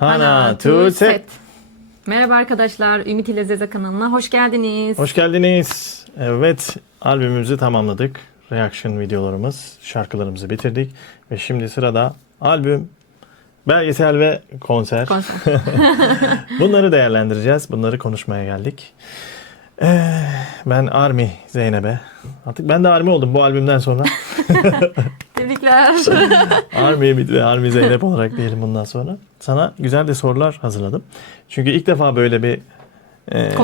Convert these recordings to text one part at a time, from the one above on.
Hana to set. Merhaba arkadaşlar, Ümit ile Zeze kanalına hoş geldiniz. Hoş geldiniz. Evet, albümümüzü tamamladık. Reaction videolarımız, şarkılarımızı bitirdik. Ve şimdi sırada albüm, belgesel ve konser. Bunları değerlendireceğiz. Bunları konuşmaya geldik. Ben Army Zeynep'e. Artık ben de Army oldum bu albümden sonra. Tebrikler. Army ve Army Zeynep olarak diyelim bundan sonra. Sana güzel de sorular hazırladım. Çünkü ilk defa böyle bir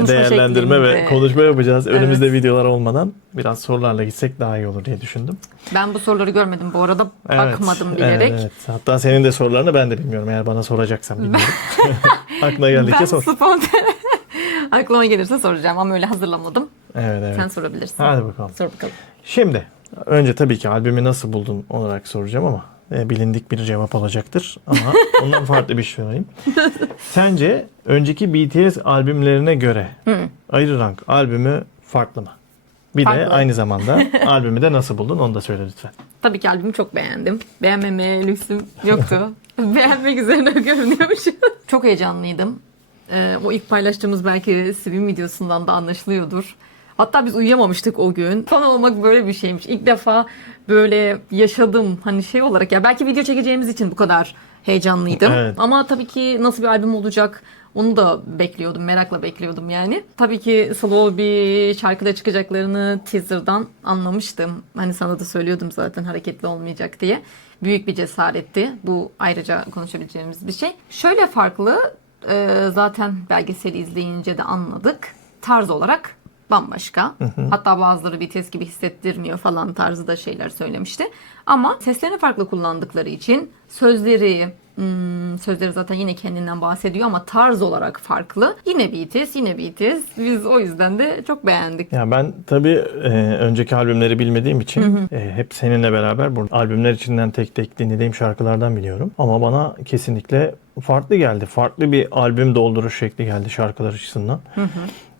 değerlendirme ve konuşma yapacağız. Evet. Önümüzde videolar olmadan biraz sorularla gitsek daha iyi olur diye düşündüm. Ben bu soruları görmedim bu arada. Bakmadım bilerek. Evet. Hatta senin de sorularını ben de bilmiyorum. Eğer bana soracaksan bilmiyorum. Aklına geldikçe sor. Spontane. Aklıma gelirse soracağım ama öyle hazırlamadım. Evet. Sen sorabilirsin. Hadi bakalım. Sor bakalım. Şimdi önce tabii ki albümü nasıl buldun olarak soracağım ama bilindik bir cevap olacaktır. Ama ondan farklı bir şey sorayım. Sence önceki BTS albümlerine göre Ayrı Rank albümü farklı mı? Bir farklı. De aynı zamanda albümü de nasıl buldun onu da söyle lütfen. Tabii ki albümü çok beğendim. Beğenmemeye lüksüm yoktu. Beğenmek üzerine görünüyormuş. Çok heyecanlıydım. O ilk paylaştığımız belki Swim videosundan da anlaşılıyordur. Hatta biz uyuyamamıştık o gün. Fan olmak böyle bir şeymiş. İlk defa böyle yaşadım. Hani şey olarak ya belki video çekeceğimiz için bu kadar heyecanlıydım. Evet. Ama tabii ki nasıl bir albüm olacak onu da bekliyordum. Merakla bekliyordum yani. Tabii ki slow bir şarkıda çıkacaklarını teaser'dan anlamıştım. Hani sana da söylüyordum zaten hareketli olmayacak diye. Büyük bir cesaretti. Bu ayrıca konuşabileceğimiz bir şey. Şöyle farklı, zaten belgeseli izleyince de anladık. Tarz olarak bambaşka. Hatta bazıları BTS gibi hissettirmiyor falan tarzı da şeyler söylemişti. Ama seslerini farklı kullandıkları için sözleri zaten yine kendinden bahsediyor ama tarz olarak farklı. Yine BTS. Biz o yüzden de çok beğendik. Ya ben tabii önceki albümleri bilmediğim için hep seninle beraber bu albümler içinden tek tek dinlediğim şarkılardan biliyorum. Ama bana kesinlikle farklı geldi. Farklı bir albüm dolduruş şekli geldi şarkılar açısından.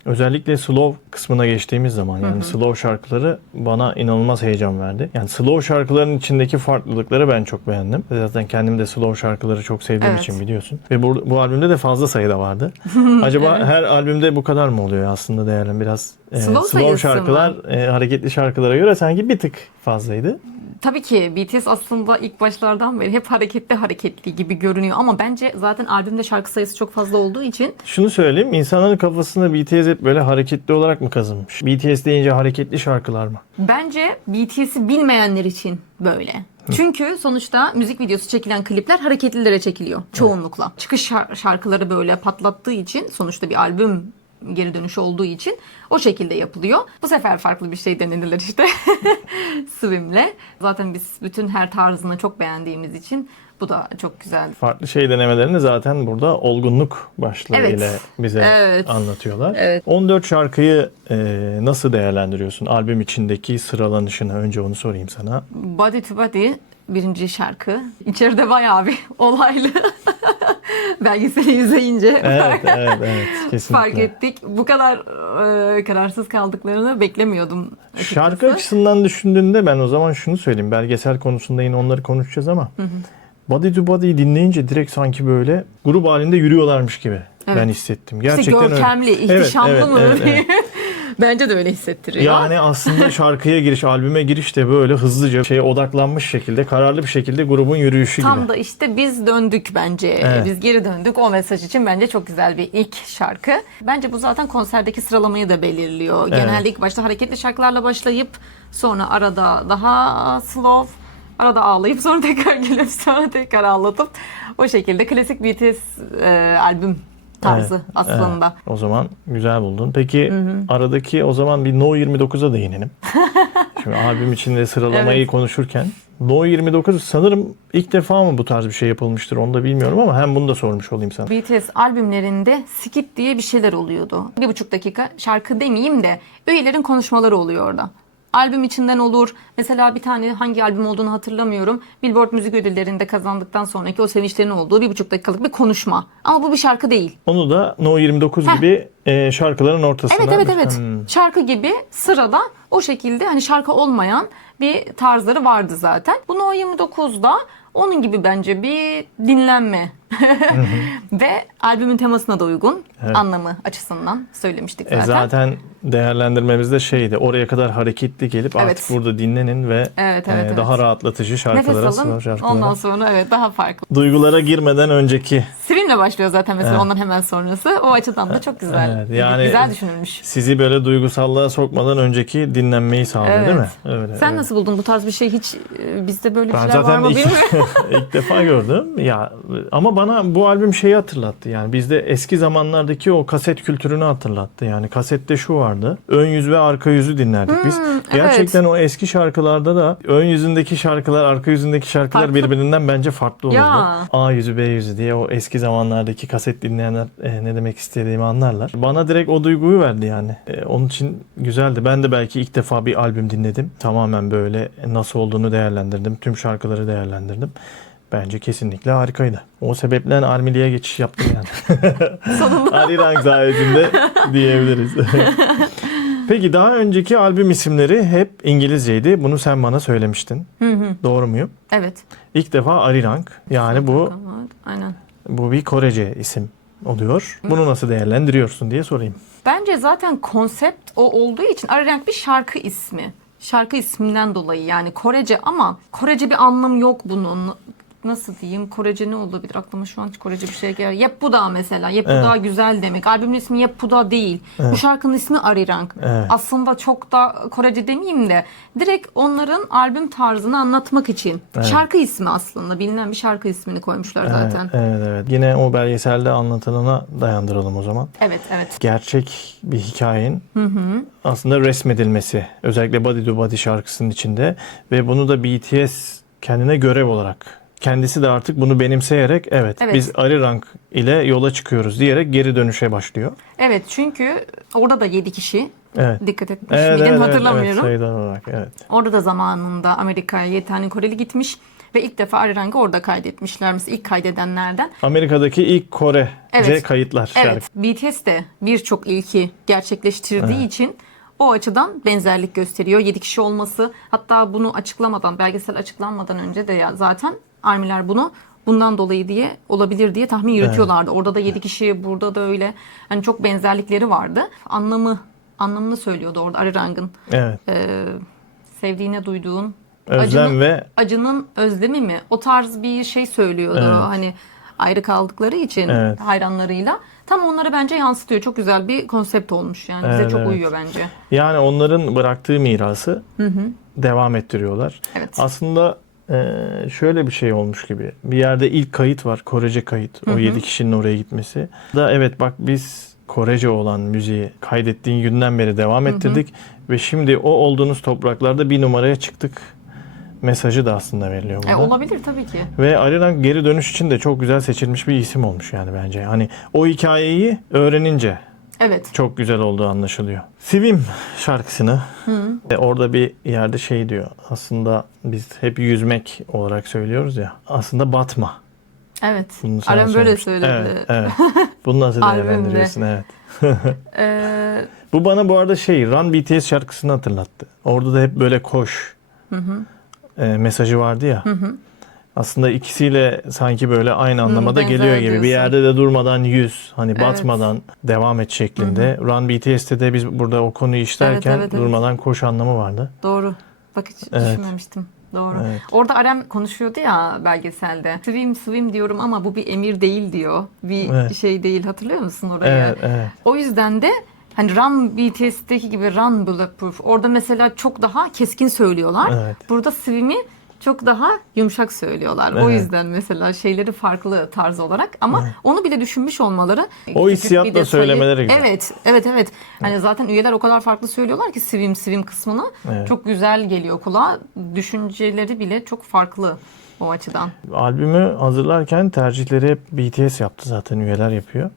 Özellikle slow kısmına geçtiğimiz zaman yani slow şarkıları bana inanılmaz heyecan verdi. Yani slow şarkıların içindeki farklılıkları ben çok beğendim. Zaten kendim de slow şarkıları çok sevdiğim için biliyorsun. Ve bu albümde de fazla sayıda vardı. Acaba her albümde bu kadar mı oluyor aslında değerli? Biraz slow şarkılar hareketli şarkılara göre sanki bir tık fazlaydı. Tabii ki BTS aslında ilk başlardan beri hep hareketli gibi görünüyor ama bence zaten albümde şarkı sayısı çok fazla olduğu için. Şunu söyleyeyim, insanların kafasında BTS hep böyle hareketli olarak mı kazınmış? BTS deyince hareketli şarkılar mı? Bence BTS'i bilmeyenler için böyle. Çünkü sonuçta müzik videosu çekilen klipler hareketlilere çekiliyor çoğunlukla. Çıkış şarkıları böyle patlattığı için sonuçta bir albüm geri dönüş olduğu için o şekilde yapılıyor. Bu sefer farklı bir şey denediler işte Swim'le. Zaten biz bütün her tarzını çok beğendiğimiz için bu da çok güzel. Farklı şey denemelerini zaten burada olgunluk başlığıyla bize anlatıyorlar. Evet. 14 şarkıyı nasıl değerlendiriyorsun? Albüm içindeki sıralanışını önce onu sorayım sana. Body to Body birinci şarkı. İçeride bayağı bir olaylı. Belgeseli izleyince evet, kesinlikle. Fark ettik. Bu kadar kararsız kaldıklarını beklemiyordum açıkçası. Şarkı açısından düşündüğünde ben o zaman şunu söyleyeyim. Belgesel konusunda yine onları konuşacağız ama Body to Body'yi dinleyince direkt sanki böyle grup halinde yürüyorlarmış gibi ben hissettim. Gerçekten işte görkemli, ihtişamlı mı? Evet. Bence de öyle hissettiriyor. Yani aslında şarkıya giriş, albüme giriş de böyle hızlıca şeye odaklanmış şekilde, kararlı bir şekilde grubun yürüyüşü gibi. Tam da işte biz döndük bence. Evet. Biz geri döndük. O mesaj için bence çok güzel bir ilk şarkı. Bence bu zaten konserdeki sıralamayı da belirliyor. Genelde ilk başta hareketli şarkılarla başlayıp sonra arada daha slow, arada ağlayıp sonra tekrar gelip sonra tekrar ağlatıp o şekilde klasik BTS albüm tarzı aslında. Evet. O zaman güzel buldun. Peki aradaki o zaman bir No 29'a değinelim. Şimdi albüm içinde sıralamayı konuşurken No 29 sanırım ilk defa mı bu tarz bir şey yapılmıştır onu da bilmiyorum ama hem bunu da sormuş olayım sana. BTS albümlerinde skit diye bir şeyler oluyordu. 1,5 dakika şarkı demeyeyim de üyelerin konuşmaları oluyor orada. Albüm içinden olur. Mesela bir tane hangi albüm olduğunu hatırlamıyorum. Billboard müzik ödüllerinde kazandıktan sonraki o sevinçlerin olduğu 1,5 dakikalık bir konuşma. Ama bu bir şarkı değil. Onu da No 29 gibi şarkıların ortasında. Evet. Şarkı gibi sırada o şekilde hani şarkı olmayan bir tarzları vardı zaten. Bu No 29'da onun gibi bence bir dinlenme Ve albümün temasına da uygun, Evet. anlamı açısından söylemiştik zaten. Zaten değerlendirmemizde şeydi, oraya kadar hareketli gelip Evet. artık burada dinlenin ve Evet. daha rahatlatıcı şarkılara, Nefes alın, slow şarkılara. ondan sonra daha farklı. Duygulara girmeden önceki Swim'le başlıyor zaten mesela Evet. ondan hemen sonrası. O açıdan da çok güzel. Evet, yani güzel düşünülmüş. sizi böyle duygusallığa sokmadan önceki dinlenmeyi sağlıyor Evet. değil mi? Öyle, Sen evet. nasıl buldun bu tarz bir şey? Hiç bizde böyle bir Ben şeyler var zaten mı bilmiyorum. ilk defa gördüm. Ya ama bana bu albüm şeyi hatırlattı. Yani bizde eski zamanlardaki o kaset kültürünü hatırlattı. Yani kasette şu vardı. Ön yüz ve arka yüzü dinlerdik biz. Gerçekten o eski şarkılarda da ön yüzündeki şarkılar, arka yüzündeki şarkılar Farklı. birbirinden bence farklı olurdu. Ya. A yüzü, B yüzü diye o eski zamanlardaki kaset dinleyenler ne demek istediğimi anlarlar. Bana direkt o duyguyu verdi yani. Onun için güzeldi. Ben de belki ilk defa bir albüm dinledim. Tamamen böyle nasıl olduğunu değerlendirdim. Tüm şarkıları değerlendirdim. Bence kesinlikle harikaydı. O sebeple Armili'ye geçiş yaptım yani. Sonunda. Ali Rank sayesinde diyebiliriz. Peki daha önceki albüm isimleri hep İngilizceydi. Bunu sen bana söylemiştin. Doğru muyum? Evet. İlk defa Ali Rank. Yani Aynen. bu bir Korece isim oluyor. Bunu nasıl değerlendiriyorsun diye sorayım. Bence zaten konsept o olduğu için Ararenk bir şarkı ismi. Şarkı isminden dolayı yani Korece ama Korece bir anlamı yok bunun. Nasıl diyeyim? Korece ne olabilir? Aklıma şu an hiç Korece bir şey geldi. Yeppuda mesela. Yeppuda güzel demek. Albümün ismi Yeppuda değil. Bu şarkının ismi Arirang. Evet. Aslında çok da Korece demeyeyim de direkt onların albüm tarzını anlatmak için. Şarkı ismi aslında. Bilinen bir şarkı ismini koymuşlar zaten. Evet. Yine o belgeselde anlatılana dayandıralım o zaman. Evet. Gerçek bir hikayenin aslında resmedilmesi. Özellikle Body to Body şarkısının içinde ve bunu da BTS kendine görev olarak kendisi de artık bunu benimseyerek evet. Biz Arirang ile yola çıkıyoruz diyerek geri dönüşe başlıyor. Evet çünkü orada da 7 kişi. Evet. Dikkat etmiş miydin hatırlamıyorum. Evet, sayılar olarak evet. Orada da zamanında Amerika'ya 7 tane Koreli gitmiş ve ilk defa Arirang'ı orada kaydetmişler. Mesela ilk kaydedenlerden. Amerika'daki ilk Korece kayıtlar şarkı. Evet. BTS de birçok ilki gerçekleştirdiği için o açıdan benzerlik gösteriyor. 7 kişi olması, hatta bunu açıklamadan, belgesel açıklanmadan önce de ya zaten ARMY'ler bunu bundan dolayı diye olabilir diye tahmin yürütüyorlardı. Orada da 7 kişi, burada da öyle. Hani çok benzerlikleri vardı. Anlamını söylüyordu orada Arirang'ın. Evet. Sevdiğine duyduğun acının özlemi mi? O tarz bir şey söylüyordu. Evet. Hani ayrı kaldıkları için hayranlarıyla. Tam onları bence yansıtıyor. Çok güzel bir konsept olmuş yani. Bize çok uyuyor bence. Yani onların bıraktığı mirası devam ettiriyorlar. Evet. Aslında şöyle bir şey olmuş gibi. Bir yerde ilk kayıt var. Korece kayıt. O 7 kişinin oraya gitmesi. Da evet bak biz Korece olan müziği kaydettiğin günden beri devam ettirdik. Ve şimdi o olduğunuz topraklarda bir numaraya çıktık. Mesajı da aslında veriliyor burada. Olabilir tabii ki. Ve Arirang geri dönüş için de çok güzel seçilmiş bir isim olmuş yani bence. Hani o hikayeyi öğrenince Evet. çok güzel olduğu anlaşılıyor. Swim şarkısını orada bir yerde şey diyor. Aslında biz hep yüzmek olarak söylüyoruz ya. Aslında batma. Evet. Bunu sen Aram böyle söylemiştin. söyledi. Evet. Bunu nasıl değerlendiriyorsun? Evet. Bu bana bu arada Run BTS şarkısını hatırlattı. Orada da hep böyle koş mesajı vardı ya. Aslında ikisiyle sanki böyle aynı anlamada benzer geliyor gibi. diyorsun. Bir yerde de durmadan yüz, hani batmadan devam et şeklinde. Run BTS'te de biz burada o konuyu işlerken Evet. durmadan koş anlamı vardı. Doğru. Bak hiç düşünmemiştim. Doğru. Evet. Orada Arem konuşuyordu ya belgeselde. Swim diyorum ama bu bir emir değil diyor. Bir şey değil. Hatırlıyor musun orayı? Evet. O yüzden de hani Run BTS'teki gibi Run Bulletproof. Orada mesela çok daha keskin söylüyorlar. Evet. Burada Swim'i çok daha yumuşak söylüyorlar. O yüzden mesela şeyleri farklı tarz olarak ama onu bile düşünmüş olmaları. O hissiyatla söylemeleri güzel. Evet. Hani zaten üyeler o kadar farklı söylüyorlar ki Swim kısmını. Evet. Çok güzel geliyor kulağa. Düşünceleri bile çok farklı o açıdan. Albümü hazırlarken tercihleri hep BTS yaptı zaten, üyeler yapıyor.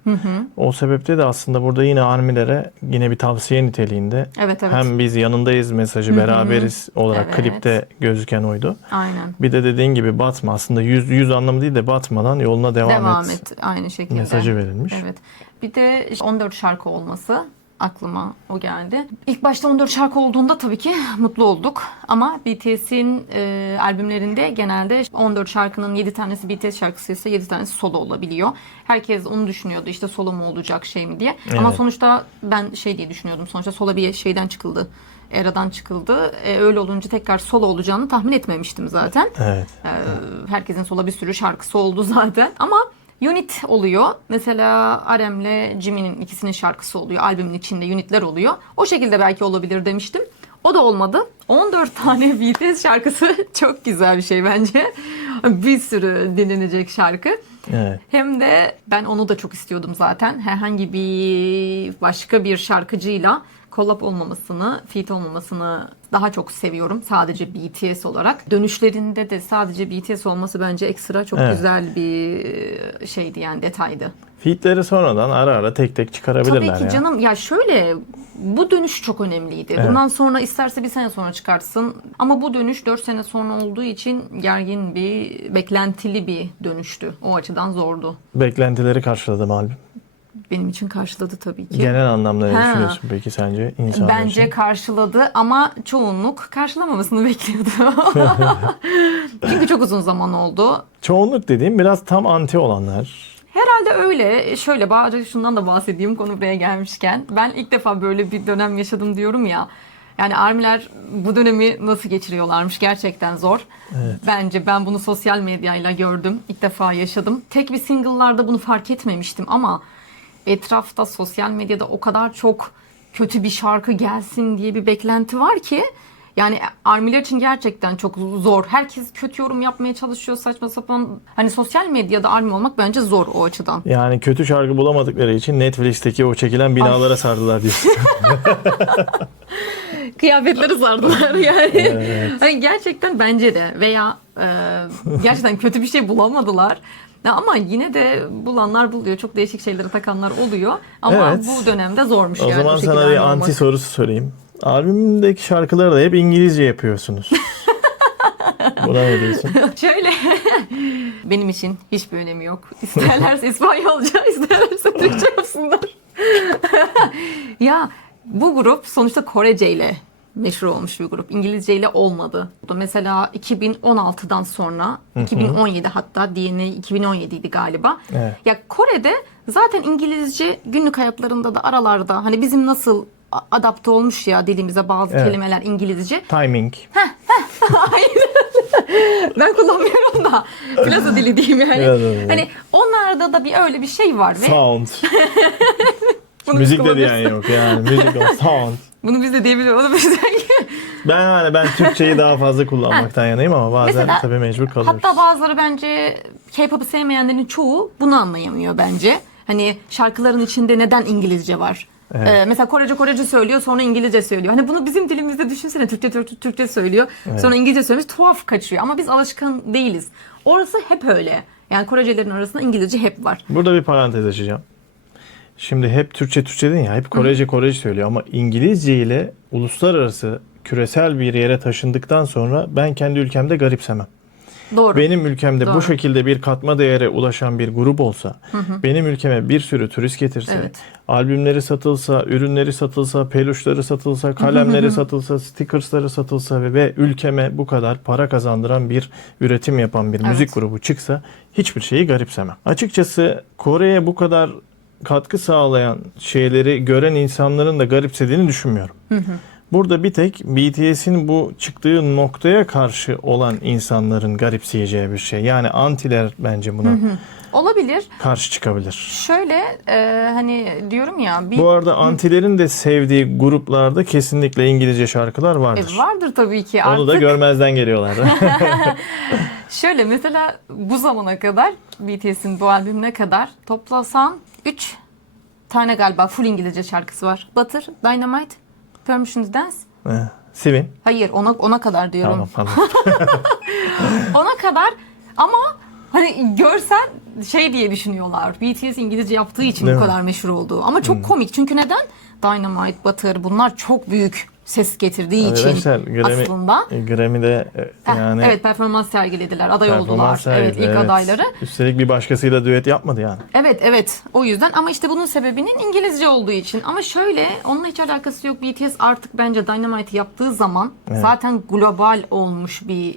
O sebeple de aslında burada yine ARMY'lere yine bir tavsiye niteliğinde. Evet. Hem biz yanındayız mesajı beraberiz olarak klipte gözüken oydu. Aynen. Bir de dediğin gibi batma, aslında yüz anlamı değil de batmadan yoluna devam et Aynı şekilde. mesajı verilmiş. Evet. Bir de 14 şarkı olması aklıma o geldi. İlk başta 14 şarkı olduğunda tabii ki mutlu olduk. Ama BTS'in albümlerinde genelde 14 şarkının 7 tanesi BTS şarkısıysa 7 tanesi solo olabiliyor. Herkes onu düşünüyordu, işte solo mu olacak şey mi diye. Evet. Ama sonuçta ben şey diye düşünüyordum. Sonuçta solo bir şeyden çıkıldı. Era'dan çıkıldı. Öyle olunca tekrar solo olacağını tahmin etmemiştim zaten. Evet. Herkesin solo bir sürü şarkısı oldu zaten. Ama unit oluyor. Mesela Arem'le Jimin'in ikisinin şarkısı oluyor. Albümün içinde unitler oluyor. O şekilde belki olabilir demiştim. O da olmadı. 14 tane BTS şarkısı çok güzel bir şey bence. Bir sürü dinlenecek şarkı. Evet. Hem de ben onu da çok istiyordum zaten. Herhangi bir başka bir şarkıcıyla collab olmamasını, feat olmamasını daha çok seviyorum. Sadece BTS olarak. Dönüşlerinde de sadece BTS olması bence ekstra çok Evet. güzel bir şeydi yani detaydı. Feat'leri sonradan ara ara tek tek çıkarabilirler Tabii ki ya. canım. Ya şöyle bu dönüş çok önemliydi. Evet. Bundan sonra isterse bir sene sonra çıkartsın. Ama bu dönüş 4 sene sonra olduğu için gergin bir, beklentili bir dönüştü. O açıdan zordu. Beklentileri karşıladım albüm. Benim için karşıladı tabii ki. Genel anlamda ne Ha. düşünüyorsun peki sence insanlar Bence için? karşıladı ama çoğunluk karşılamamasını bekliyordu. Çünkü çok uzun zaman oldu. Çoğunluk dediğim biraz tam anti olanlar. Herhalde öyle. Şöyle bari şundan da bahsedeyim konu buraya gelmişken. Ben ilk defa böyle bir dönem yaşadım diyorum ya. Yani ARMY'ler bu dönemi nasıl geçiriyorlarmış gerçekten zor. Evet. Bence ben bunu sosyal medyayla gördüm. İlk defa yaşadım. Tek bir single'larda bunu fark etmemiştim ama etrafta sosyal medyada o kadar çok kötü bir şarkı gelsin diye bir beklenti var ki yani ARMY'ler için gerçekten çok zor. Herkes kötü yorum yapmaya çalışıyor saçma sapan. Hani sosyal medyada ARMY olmak bence zor o açıdan. Yani kötü şarkı bulamadıkları için Netflix'teki o çekilen binalara sardılar diyorsun. Kıyafetleri sardılar yani. Evet. Hani gerçekten bence de veya gerçekten kötü bir şey bulamadılar. Ya ama yine de bulanlar buluyor. Çok değişik şeylere takanlar oluyor. Ama Evet. bu dönemde zormuş O yani. zaman bu şekilde sana bir ARMY olmak. anti sorusu sorayım. Albümündeki şarkıları da hep İngilizce yapıyorsunuz. Buna ne diyorsun? Şöyle benim için hiçbir önemi yok. İsterlerse İspanyolca, isterlerse Türkçe yapsınlar. Ya bu grup sonuçta Korece ile meşhur olmuş bir grup. İngilizce ile olmadı. Mesela 2016'dan sonra 2017 hatta DNA 2017 idi galiba. Evet. Ya Kore'de zaten İngilizce günlük hayatlarında da aralarda hani bizim nasıl adapte olmuş ya dilimize bazı Evet. kelimeler İngilizce. Timing. Aynen. Ben kullanmıyorum da plaza dili diyeyim yani. Plaza dili. Hani onlarda da bir öyle bir şey var ve Sound. bunu Müzik de kullanıyorsun. diyen yok yani. Müzik o. Sound. Bunu biz de diyebiliyoruz. Onu biz de. Ben Türkçeyi daha fazla kullanmaktan yanayım ama bazen Mesela, tabii mecbur kalıyoruz. Hatta bazıları bence K-pop'u sevmeyenlerin çoğu bunu anlayamıyor bence. Hani şarkıların içinde neden İngilizce var? Evet. Mesela Korece söylüyor sonra İngilizce söylüyor. Hani bunu bizim dilimizde düşünsene Türkçe söylüyor. Sonra İngilizce söylüyor. Tuhaf kaçıyor ama biz alışkın değiliz. Orası hep öyle. Yani Korecelerin arasında İngilizce hep var. Burada bir parantez açacağım. Şimdi hep Türkçe dedin ya, hep Korece söylüyor ama İngilizce ile uluslararası küresel bir yere taşındıktan sonra ben kendi ülkemde garipsemem. Doğru. Benim ülkemde Doğru. bu şekilde bir katma değere ulaşan bir grup olsa, benim ülkeme bir sürü turist getirse, Evet. albümleri satılsa, ürünleri satılsa, peluşları satılsa, kalemleri satılsa, stickersları satılsa ve ülkeme bu kadar para kazandıran bir üretim yapan bir müzik Evet. grubu çıksa hiçbir şeyi garipsemem. Açıkçası Kore'ye bu kadar katkı sağlayan şeyleri gören insanların da garipsediğini düşünmüyorum. Burada bir tek BTS'in bu çıktığı noktaya karşı olan insanların garipseyeceği bir şey. Yani antiler bence buna Olabilir. karşı çıkabilir. Şöyle hani diyorum ya bir Bu arada antilerin de sevdiği gruplarda kesinlikle İngilizce şarkılar vardır. vardır tabii ki Onu da artık. görmezden geliyorlar. Şöyle mesela bu zamana kadar BTS'in bu albümüne kadar toplasan 3 tane galiba full İngilizce şarkısı var. Butter, Dynamite, Permission to Dance. Sivin. Hayır ona kadar diyorum. Tamam. Ona kadar ama hani görsen şey diye düşünüyorlar. BTS İngilizce yaptığı için Değil bu mi? kadar meşhur oldu. Ama çok komik çünkü neden? Dynamite, Butter bunlar çok büyük ses getirdiği için Arkadaşlar aslında. Grammy'de yani Evet, performans sergilediler. Aday oldular. performans Evet, sergiledi, ilk adayları. Üstelik bir başkasıyla düet yapmadı yani. Evet, o yüzden ama işte bunun sebebinin İngilizce olduğu için. Ama şöyle, onunla hiç alakası yok. BTS artık bence Dynamite'ı yaptığı zaman zaten global olmuş bir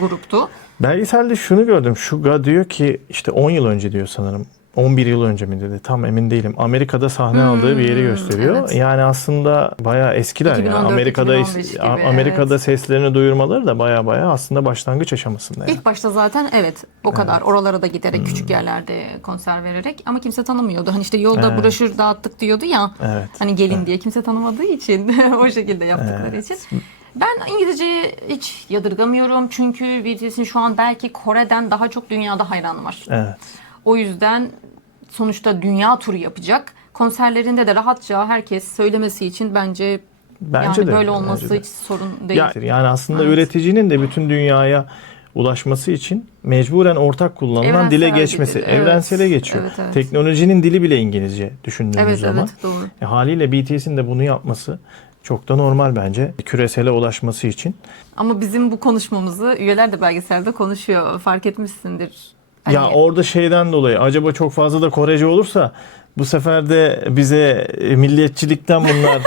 gruptu. Belgeselde şunu gördüm. Suga diyor ki işte 10 yıl önce diyor sanırım. 11 yıl önce mi dedi? Tam emin değilim. Amerika'da sahne aldığı bir yeri gösteriyor. evet. Yani aslında bayağı eskiler yani. 2014, Amerika'da 2015 gibi, Amerika'da seslerini duyurmaları da bayağı aslında başlangıç aşamasında yani. İlk başta zaten o kadar. Oralara da giderek küçük yerlerde konser vererek ama kimse tanımıyordu. Hani işte yolda broşür dağıttık diyordu ya. Evet. Hani gelin diye kimse tanımadığı için o şekilde yaptıkları için. Ben İngilizceyi hiç yadırgamıyorum. Çünkü BTS'in şu an belki Kore'den daha çok dünyada hayranı var. Evet. O yüzden sonuçta dünya turu yapacak. Konserlerinde de rahatça herkes söylemesi için bence yani de, böyle olması bence de. hiç sorun değil. Yani aslında üreticinin de bütün dünyaya ulaşması için mecburen ortak kullanılan Evrensel dile bir geçmesi. dil, evet. Evrensele geçiyor. Evet. Teknolojinin dili bile İngilizce düşündüğümüz zaman. Evet, doğru. Haliyle BTS'in de bunu yapması çok da normal bence. Küresele ulaşması için. Ama bizim bu konuşmamızı üyeler de belgeselde konuşuyor. Fark etmişsindir. Ya orada şeyden dolayı acaba çok fazla da Korece olursa bu sefer de bize milliyetçilikten bunlar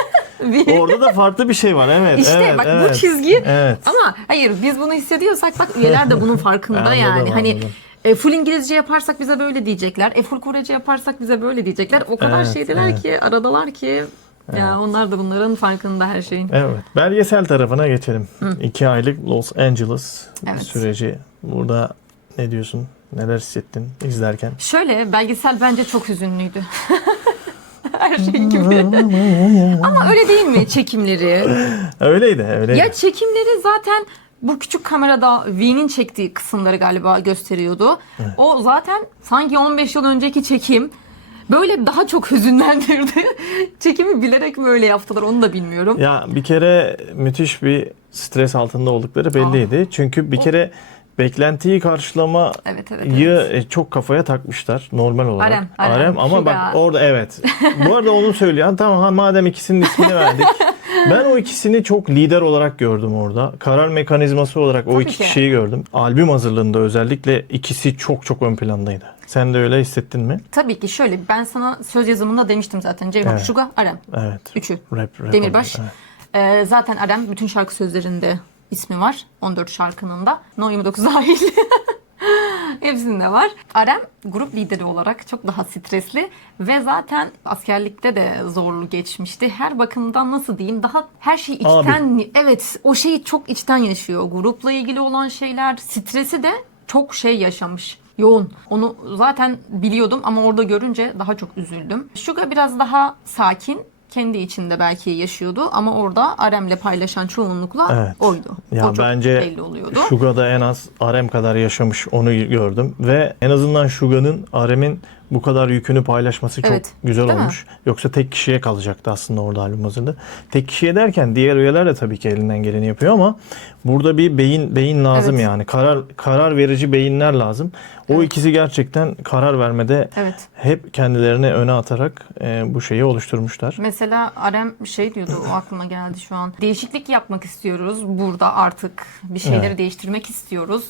orada da farklı bir şey var. Evet. İşte bak evet, bu çizgi evet. ama hayır biz bunu hissediyorsak bak üyeler de bunun farkında Anladım, yani. Hani anladım. full İngilizce yaparsak bize böyle diyecekler. Full Korece yaparsak bize böyle diyecekler. O kadar Evet, şeydiler ki aradalar ki ya onlar da bunların farkında her şeyin. Evet. Belgesel tarafına geçelim. 2 aylık Los Angeles Evet. süreci. Burada ne diyorsun? Neler hissettin izlerken? Şöyle belgesel bence çok hüzünlüydü. Her şey gibi. Ama öyle değil mi çekimleri? Öyleydi. Ya çekimleri zaten bu küçük kamerada V'nin çektiği kısımları galiba gösteriyordu. Evet. O zaten sanki 15 yıl önceki çekim böyle daha çok hüzünlendirdi. Çekimi bilerek böyle yaptılar onu da bilmiyorum. Ya bir kere müthiş bir stres altında oldukları belliydi. Çünkü bir kere beklentiyi karşılamayı çok kafaya takmışlar normal olarak. Arem ama Suga. bak orada Bu arada onu söylüyor. Tamam madem ikisinin ismini verdik. Ben o ikisini çok lider olarak gördüm orada. Karar mekanizması olarak o iki kişiyi gördüm. Albüm hazırlığında özellikle ikisi çok ön plandaydı. Sen de öyle hissettin mi? Tabii ki şöyle ben sana söz yazımında demiştim zaten. J-Hope, Suga, Arem. Evet. Üçü. Rap Demirbaş. Zaten Arem bütün şarkı sözlerinde ismi var. 14 şarkının da. No 29 dahil. Hepsinde var. Arem grup lideri olarak çok daha stresli ve zaten askerlikte de zorlu geçmişti. Her bakımdan nasıl diyeyim daha her şey içten o şeyi çok içten yaşıyor. Grupla ilgili olan şeyler stresi de çok yaşamış. Yoğun. Onu zaten biliyordum ama orada görünce daha çok üzüldüm. Suga biraz daha sakin. Kendi içinde belki yaşıyordu ama orada Arem'le paylaşan çoğunlukla oydu. Ya o çok bence belli oluyordu. Suga'da en az Arem kadar yaşamış onu gördüm ve en azından Suga'nın Arem'in bu kadar yükünü paylaşması çok güzel olmuş. Yoksa tek kişiye kalacaktı aslında orada albüm hazırlığı. Tek kişiye derken diğer üyeler de tabii ki elinden geleni yapıyor ama burada bir beyin lazım yani. Karar verici beyinler lazım. O ikisi gerçekten karar vermede hep kendilerini öne atarak bu şeyi oluşturmuşlar. Mesela Arem diyordu o aklıma geldi şu an. Değişiklik yapmak istiyoruz. Burada artık bir şeyleri değiştirmek istiyoruz.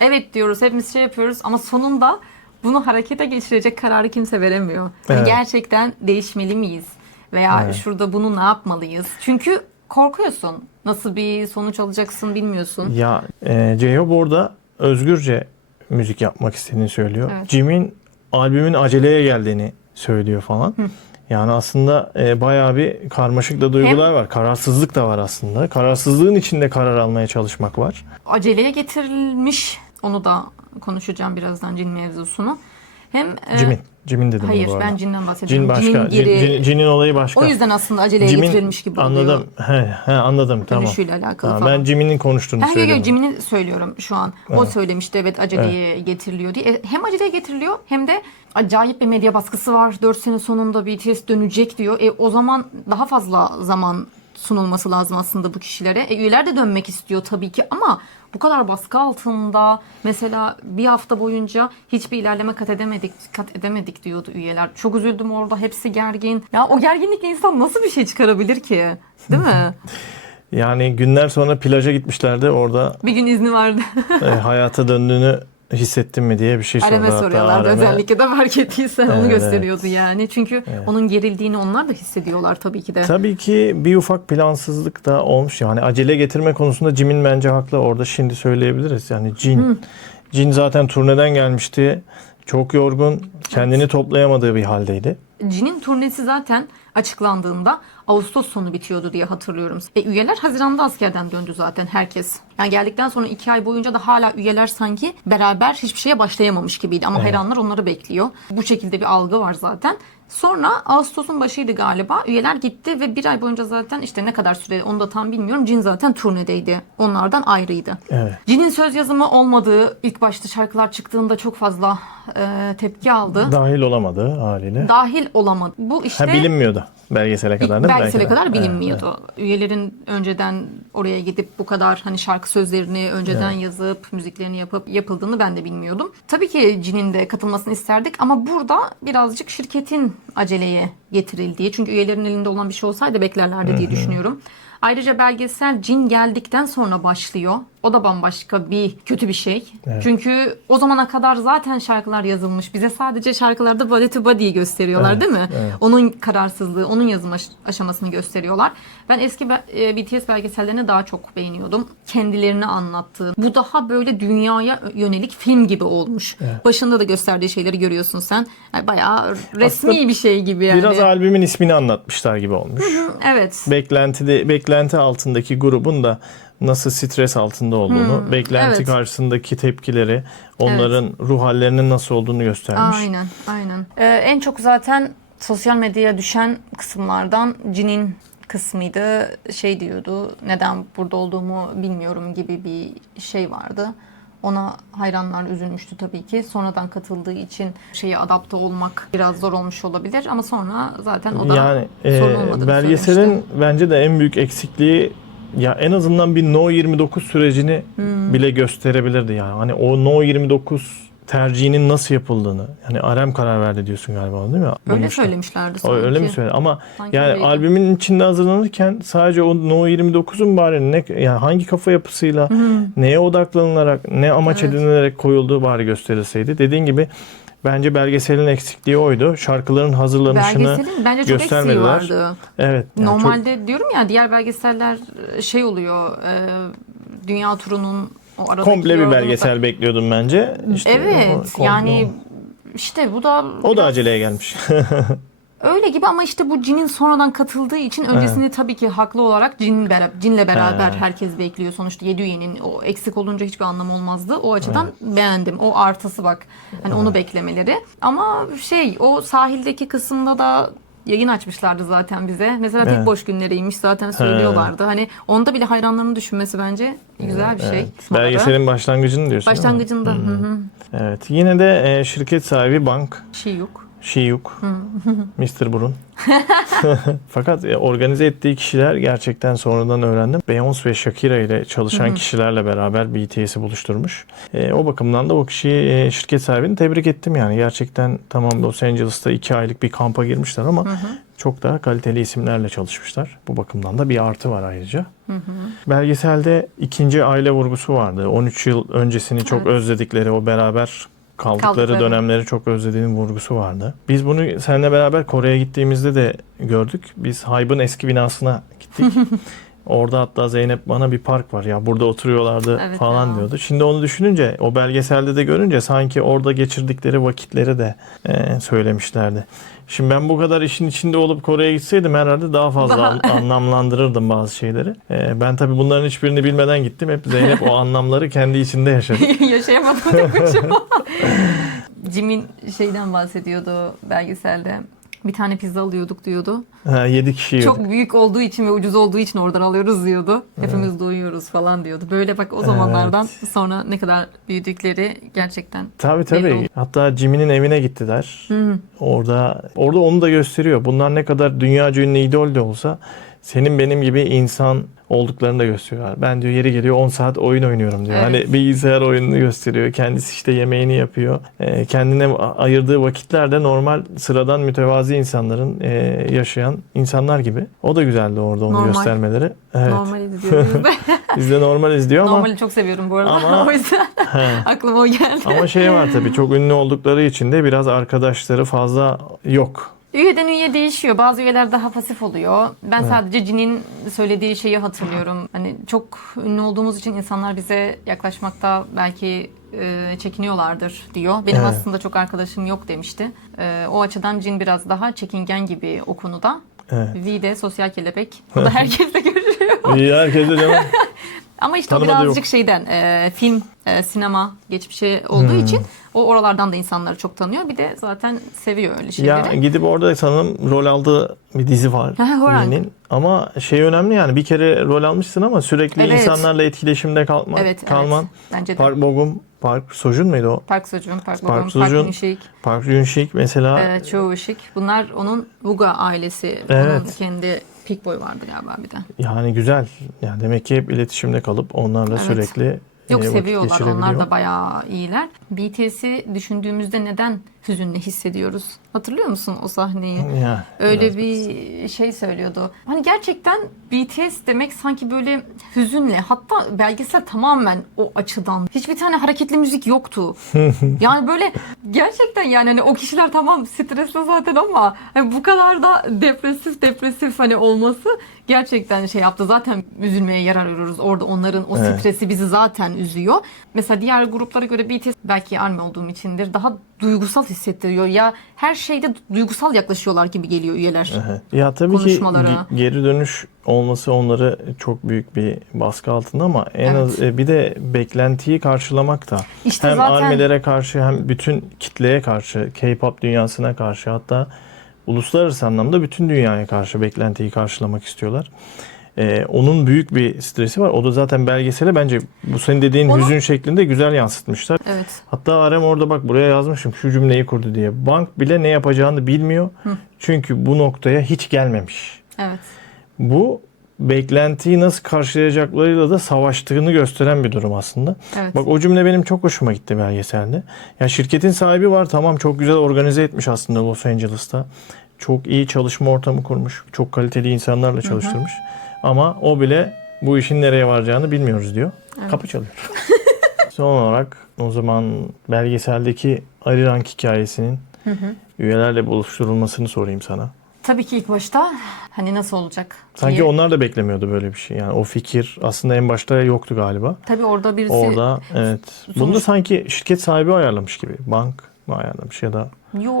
Evet diyoruz hepimiz yapıyoruz ama sonunda bunu harekete geçirecek kararı kimse veremiyor. Yani gerçekten değişmeli miyiz? Veya şurada bunu ne yapmalıyız? Çünkü korkuyorsun. Nasıl bir sonuç alacaksın bilmiyorsun. Ya J-Hope orada özgürce müzik yapmak istediğini söylüyor. Jimin albümün aceleye geldiğini söylüyor falan. Yani aslında bayağı bir karmaşık da duygular var. Kararsızlık da var aslında. Kararsızlığın içinde karar almaya çalışmak var. Aceleye getirilmiş. Onu da konuşacağım birazdan Jin mevzusunu. Hem Jimin dedim hayır, bu arada. ben Jin'den bahsediyorum. Jin başka. Jin'in olayı başka. O yüzden aslında aceleye getirilmiş gibi oluyor. Anladım. Tamam. Dönüşüyle alakalı falan. Ben Jimin'in konuştuğunu söylüyorum. Jimin'i söylüyorum şu an. O söylemişti aceleye getiriliyor diye. Hem aceleye getiriliyor hem de acayip bir medya baskısı var. 4 sene sonunda BTS dönecek diyor. O zaman daha fazla zaman sunulması lazım aslında bu kişilere. Üyeler de dönmek istiyor tabii ki ama bu kadar baskı altında mesela bir hafta boyunca hiçbir ilerleme kat edemedik diyordu üyeler. Çok üzüldüm orada. Hepsi gergin. Ya o gerginlikle insan nasıl bir şey çıkarabilir ki? Değil mi? Yani günler sonra plaja gitmişlerdi. Orada Bir gün izni vardı. hayata döndüğünü hissettin mi diye bir şey sordu. Areme Hatta soruyorlardı. Areme. Özellikle de fark ettiysen onu Evet. gösteriyordu yani. Çünkü onun gerildiğini onlar da hissediyorlar tabii ki de. Tabii ki bir ufak plansızlık da olmuş. Yani acele getirme konusunda Jimin bence haklı. Orada şimdi söyleyebiliriz. Yani Jin zaten turneden gelmişti. Çok yorgun. Kendini toplayamadığı bir haldeydi. Jin'in turnesi zaten açıklandığında Ağustos sonu bitiyordu diye hatırlıyorum. Üyeler Haziran'da askerden döndü zaten herkes. Yani geldikten sonra 2 ay boyunca da hala üyeler sanki beraber hiçbir şeye başlayamamış gibiydi. Ama hayranlar onları bekliyor. Bu şekilde bir algı var zaten. Sonra Ağustos'un başıydı galiba. Üyeler gitti ve 1 ay boyunca zaten işte ne kadar süre onu da tam bilmiyorum. Jin zaten turnedeydi. Onlardan ayrıydı. Evet. Jin'in söz yazımı olmadığı ilk başta şarkılar çıktığında çok fazla tepki aldı. Dahil olamadı haliyle. Dahil olamadı. Bu işte Bilinmiyordu belgesele kadar değil mi? belgesele Belki de. kadar bilinmiyordu. Üyelerin önceden oraya gidip bu kadar hani şarkı sözlerini önceden yazıp müziklerini yapıp yapıldığını ben de bilmiyordum. Tabii ki Jin'in de katılmasını isterdik ama burada birazcık şirketin aceleye getirildiği, çünkü üyelerin elinde olan bir şey olsaydı beklerlerdi diye düşünüyorum. Ayrıca belgesel Jin geldikten sonra başlıyor. O da bambaşka bir kötü bir şey. Evet. Çünkü o zamana kadar zaten şarkılar yazılmış. Bize sadece şarkılarda Body to Body'yi gösteriyorlar, Evet, değil mi? evet. Onun kararsızlığı, onun yazım aşamasını gösteriyorlar. Ben eski BTS belgesellerini daha çok beğeniyordum. Kendilerini anlattığı. Bu daha böyle dünyaya yönelik film gibi olmuş. Evet. Başında da gösterdiği şeyleri görüyorsun sen. Yani bayağı resmi Aslında bir şey gibi yani. Biraz albümün ismini anlatmışlar gibi olmuş. Evet. Beklenti altındaki grubun da nasıl stres altında olduğunu, beklenti evet. karşısındaki tepkileri, onların ruh hallerinin nasıl olduğunu göstermiş. Aynen, aynen. En çok zaten sosyal medyaya düşen kısımlardan Jin'in kısmıydı. Şey diyordu, neden burada olduğumu bilmiyorum gibi bir şey vardı. Ona hayranlar üzülmüştü tabii ki. Sonradan katıldığı için şeye adapte olmak biraz zor olmuş olabilir. Ama sonra zaten o da Yani sorun olmadığını belgeselin söylemişti. bence de en büyük eksikliği ya en azından bir No 29 sürecini bile gösterebilirdi yani. Hani o No 29 tercihinin nasıl yapıldığını. Yani Arem karar verdi diyorsun galiba, değil mi? Öyle Bulmuşlar. söylemişlerdi O sanki. öyle mi söyledi? Ama Sanki yani öyleydi. albümün içinde hazırlanırken sadece o No 29'un bari yani hangi kafa yapısıyla, neye odaklanılarak, ne amaç edinilerek koyulduğu bari gösterilseydi. Dediğin gibi bence belgeselin eksikliği oydu. Şarkıların hazırlanışını Belgeselin bence çok eksiği göstermediler. vardı. Evet. yani Normalde diyorum ya, diğer belgeseller şey oluyor, dünya turunun o çok aradaki komple bir yorgunlukla- belgesel bekliyordum bence. İşte Evet o yani işte bu da o da biraz aceleye gelmiş. öyle gibi ama işte bu Jin'in sonradan katıldığı için öncesinde tabii ki haklı olarak Jin'le beraber herkes bekliyor. Sonuçta 7 üyenin o eksik olunca hiçbir anlamı olmazdı. O açıdan beğendim. O artısı bak. Hani onu beklemeleri. Ama o sahildeki kısımda da yayın açmışlardı zaten bize. Mesela tek Evet. boş günleriymiş zaten söylüyorlardı. Hani onda bile hayranlarının düşünmesi bence güzel bir şey. Evet. Belgeselin başlangıcını diyorsun, değil mi? Başlangıcında Evet. Yine de şirket sahibi Bank şey yok. Shiyuk, Mr. Burun. Fakat organize ettiği kişiler gerçekten sonradan öğrendim. Beyoncé ve Shakira ile çalışan kişilerle beraber BTS'i buluşturmuş. O bakımdan da o kişiyi, şirket sahibini tebrik ettim yani. Gerçekten tamam Los Angeles'ta 2 aylık bir kampa girmişler ama çok daha kaliteli isimlerle çalışmışlar. Bu bakımdan da bir artı var ayrıca. Belgeselde ikinci aile vurgusu vardı. 13 yıl öncesini çok özledikleri, o beraber kaldıkları dönemleri çok özlediğinin vurgusu vardı. Biz bunu seninle beraber Kore'ye gittiğimizde de gördük. Biz Hybe'ın eski binasına gittik. Orada hatta Zeynep bana bir park var ya burada oturuyorlardı Evet falan ya. diyordu. Şimdi onu düşününce, o belgeselde de görünce sanki orada geçirdikleri vakitleri de söylemişlerdi. Şimdi ben bu kadar işin içinde olup Kore'ye gitseydim herhalde daha fazla anlamlandırırdım bazı şeyleri. Ben tabii bunların hiçbirini bilmeden gittim. Hep Zeynep o anlamları kendi içinde yaşadı. Yaşayamadım demişim. Jimin şeyden bahsediyordu belgeselde. Bir tane pizza alıyorduk diyordu. 7 kişi yedik. Çok büyük olduğu için ve ucuz olduğu için oradan alıyoruz diyordu. Hepimiz doyuyoruz falan diyordu. Böyle bak o zamanlardan sonra ne kadar büyüdükleri gerçekten belli Tabii. oldu. Hatta Jimin'in evine gittiler. Orada onu da gösteriyor. Bunlar ne kadar dünyaca ünlü idol de olsa senin benim gibi insan olduklarını da gösteriyorlar. Ben diyor yeri geliyor 10 saat oyun oynuyorum diyor. Evet. Hani bilgisayar oyununu gösteriyor. Kendisi işte yemeğini yapıyor. Kendine ayırdığı vakitlerde normal sıradan mütevazi insanların yaşayan insanlar gibi. O da güzeldi orada onu Normal. göstermeleri. Evet. Normal izliyoruz biz de. Biz de normaliz diyor ama Normali çok seviyorum bu arada. Ama- O yüzden aklıma o geldi. ama şey var tabii çok ünlü oldukları için de biraz arkadaşları fazla yok. Üyeden üye değişiyor. Bazı üyeler daha pasif oluyor. Ben sadece Cin'in söylediği şeyi hatırlıyorum. Hani çok ünlü olduğumuz için insanlar bize yaklaşmakta belki çekiniyorlardır diyor. Benim Evet. aslında çok arkadaşım yok demişti. O açıdan Cin biraz daha çekingen gibi o konuda. Evet. V de sosyal kelebek. O da herkesle görüşüyor. İyi herkes de canım. Ama işte o Tanımadığı birazcık yok. şeyden film, sinema geçmişi olduğu için o oralardan da insanları çok tanıyor. Bir de zaten seviyor öyle Ya şeyleri. gidip orada sanırım rol aldığı bir dizi var. Horang. Lee'nin. Ama şey önemli yani bir kere rol almışsın ama sürekli Evet. insanlarla etkileşimde kalman. Evet. Bence de. Park Bogum, Park Sojun muydu o? Park Seo-joon, Park Park Bo-gum, Park Seo-joon. Min-sik, Park Yun-sik mesela. Cho Woo-sik. Bunlar onun Vuga ailesi. Evet. Onun kendi Peak Boy vardı galiba bir de. Yani güzel. Yani demek ki hep iletişimde kalıp onlarla Evet. sürekli Yok vakit seviyorlar. geçirebiliyor. Onlar da bayağı iyiler. BTS'i düşündüğümüzde neden hüzünlü hissediyoruz? Hatırlıyor musun o sahneyi? Ya, Öyle biraz bir şey söylüyordu. Hani gerçekten BTS demek sanki böyle hüzünle. Hatta belgesel tamamen o açıdan. Hiçbir tane hareketli müzik yoktu. Yani böyle gerçekten yani hani o kişiler tamam stresli zaten ama hani bu kadar da depresif hani olması gerçekten şey yaptı. Zaten üzülmeye yer arıyoruz. Orada onların o Evet. stresi bizi zaten üzüyor. Mesela diğer gruplara göre BTS belki ARMY olduğum içindir. Daha duygusal hissettiriyor. Ya her şeyde duygusal yaklaşıyorlar gibi geliyor üyeler. Evet. Ya tabii ki Konuşmaları. geri dönüş olması onları çok büyük bir baskı altında ama en Evet. az bir de beklentiyi karşılamak da İşte hem zaten ARMY'lere karşı hem bütün kitleye karşı, K-pop dünyasına karşı hatta uluslararası anlamda bütün dünyaya karşı beklentiyi karşılamak istiyorlar. Onun büyük bir stresi var. O da zaten belgesele bence bu senin dediğin Onu- hüzün şeklinde güzel yansıtmışlar. evet. Hatta Arem orada bak buraya yazmışım şu cümleyi kurdu diye. Bank bile ne yapacağını bilmiyor. Çünkü bu noktaya hiç gelmemiş. Evet. Bu beklentiyi nasıl karşılayacaklarıyla da savaştığını gösteren bir durum aslında. Evet. Bak o cümle benim çok hoşuma gitti belgeselde. Ya şirketin sahibi var tamam çok güzel organize etmiş aslında Los Angeles'ta. Çok iyi çalışma ortamı kurmuş. Çok kaliteli insanlarla çalıştırmış. Ama o bile bu işin nereye varacağını bilmiyoruz diyor. Evet. Kapı çalıyor. Son olarak o zaman belgeseldeki Arirang hikayesinin üyelerle buluşturulmasını sorayım sana. Tabii ki ilk başta hani nasıl olacak Sanki diye. onlar da beklemiyordu böyle bir şey. Yani o fikir aslında en başta yoktu galiba. Tabii orada birisi Orada evet. Bunu da sonuç- sanki şirket sahibi ayarlamış gibi. Bank mı ayarlamış ya da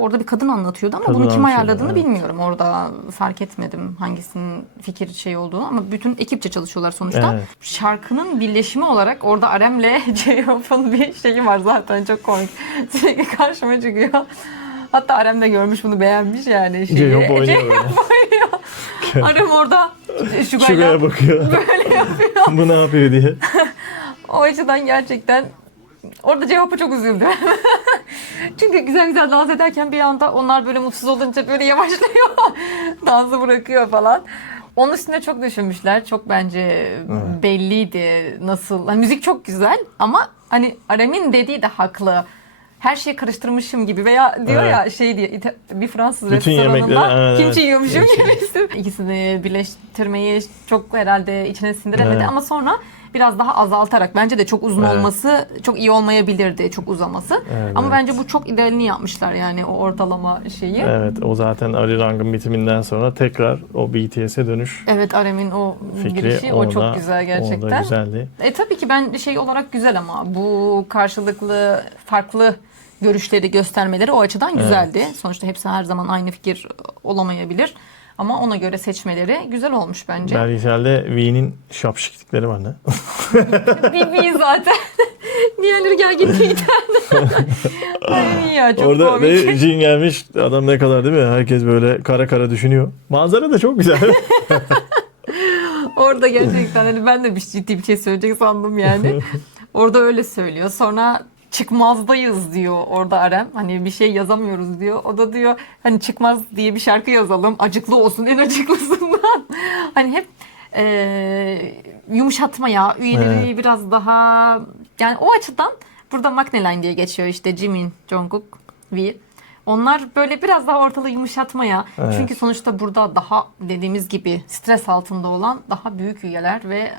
orada bir kadın anlatıyordu ama Kadın bunu kim anlatıyordu, ayarladığını evet. bilmiyorum. Orada fark etmedim hangisinin fikir şey olduğunu ama bütün ekipçe çalışıyorlar sonuçta. Evet. Şarkının birleşimi olarak orada Arem'le J-Hope'un bir şeyi var zaten çok komik. Sürekli karşıma çıkıyor. Hatta Arem de görmüş bunu beğenmiş yani şeyi. J-Hope oynuyor böyle. Arem orada Şuraya Şugay'la bakıyor. böyle yapıyor. Bu ne yapıyor diye. O açıdan gerçekten orada J-Hope'a çok üzüldüm. Çünkü güzel güzel dans ederken bir anda onlar böyle mutsuz olunca böyle yavaşlıyor. Dansı bırakıyor falan. Onun üstünde çok düşünmüşler. Çok bence belliydi nasıl. Hani müzik çok güzel ama hani Arem'in dediği de haklı. Her şeyi karıştırmışım gibi veya diyor Evet. ya şey diye bir Fransız Bütün restoranında yemekleri, evet, kimçi evet. yiyormuşum Kimçi. gibi. İkisini birleştirmeyi çok herhalde içine sindiremedi Evet. ama sonra biraz daha azaltarak bence de çok uzun Evet. olması çok iyi olmayabilirdi çok uzaması. Evet, Ama evet. bence bu çok idealini yapmışlar yani o ortalama şeyi. Evet o zaten Arirang'ın bitiminden sonra tekrar o BTS'e dönüş Evet Arem'in o fikri girişi o orada, çok güzel gerçekten. orada güzeldi. Tabii ki ben şey olarak güzel ama bu karşılıklı farklı görüşleri göstermeleri o açıdan güzeldi. Sonuçta hepsi her zaman aynı fikir olamayabilir. Ama ona göre seçmeleri güzel olmuş bence. Belgeselde V'nin şapşiklikleri var ne? Bir zaten. Diğerleri gergin değil. Ay ya çok Orada komik. ne Jin gelmiş adam ne kadar değil mi? Herkes böyle kara kara düşünüyor. Manzara da çok güzel. Orada gerçekten hani ben de ciddi bir şey söyleyecek sandım yani. Orada öyle söylüyor. Sonra çıkmazdayız diyor orada Arem. Hani bir şey yazamıyoruz diyor. O da diyor hani çıkmaz diye bir şarkı yazalım. Acıklı olsun en acıklısından. Hani hep yumuşatmaya, üyeleri biraz daha yani o açıdan burada McNeline diye geçiyor işte Jimin, Jungkook, V. Onlar böyle biraz daha ortalığı yumuşatmaya. Evet. Çünkü sonuçta burada daha dediğimiz gibi stres altında olan daha büyük üyeler ve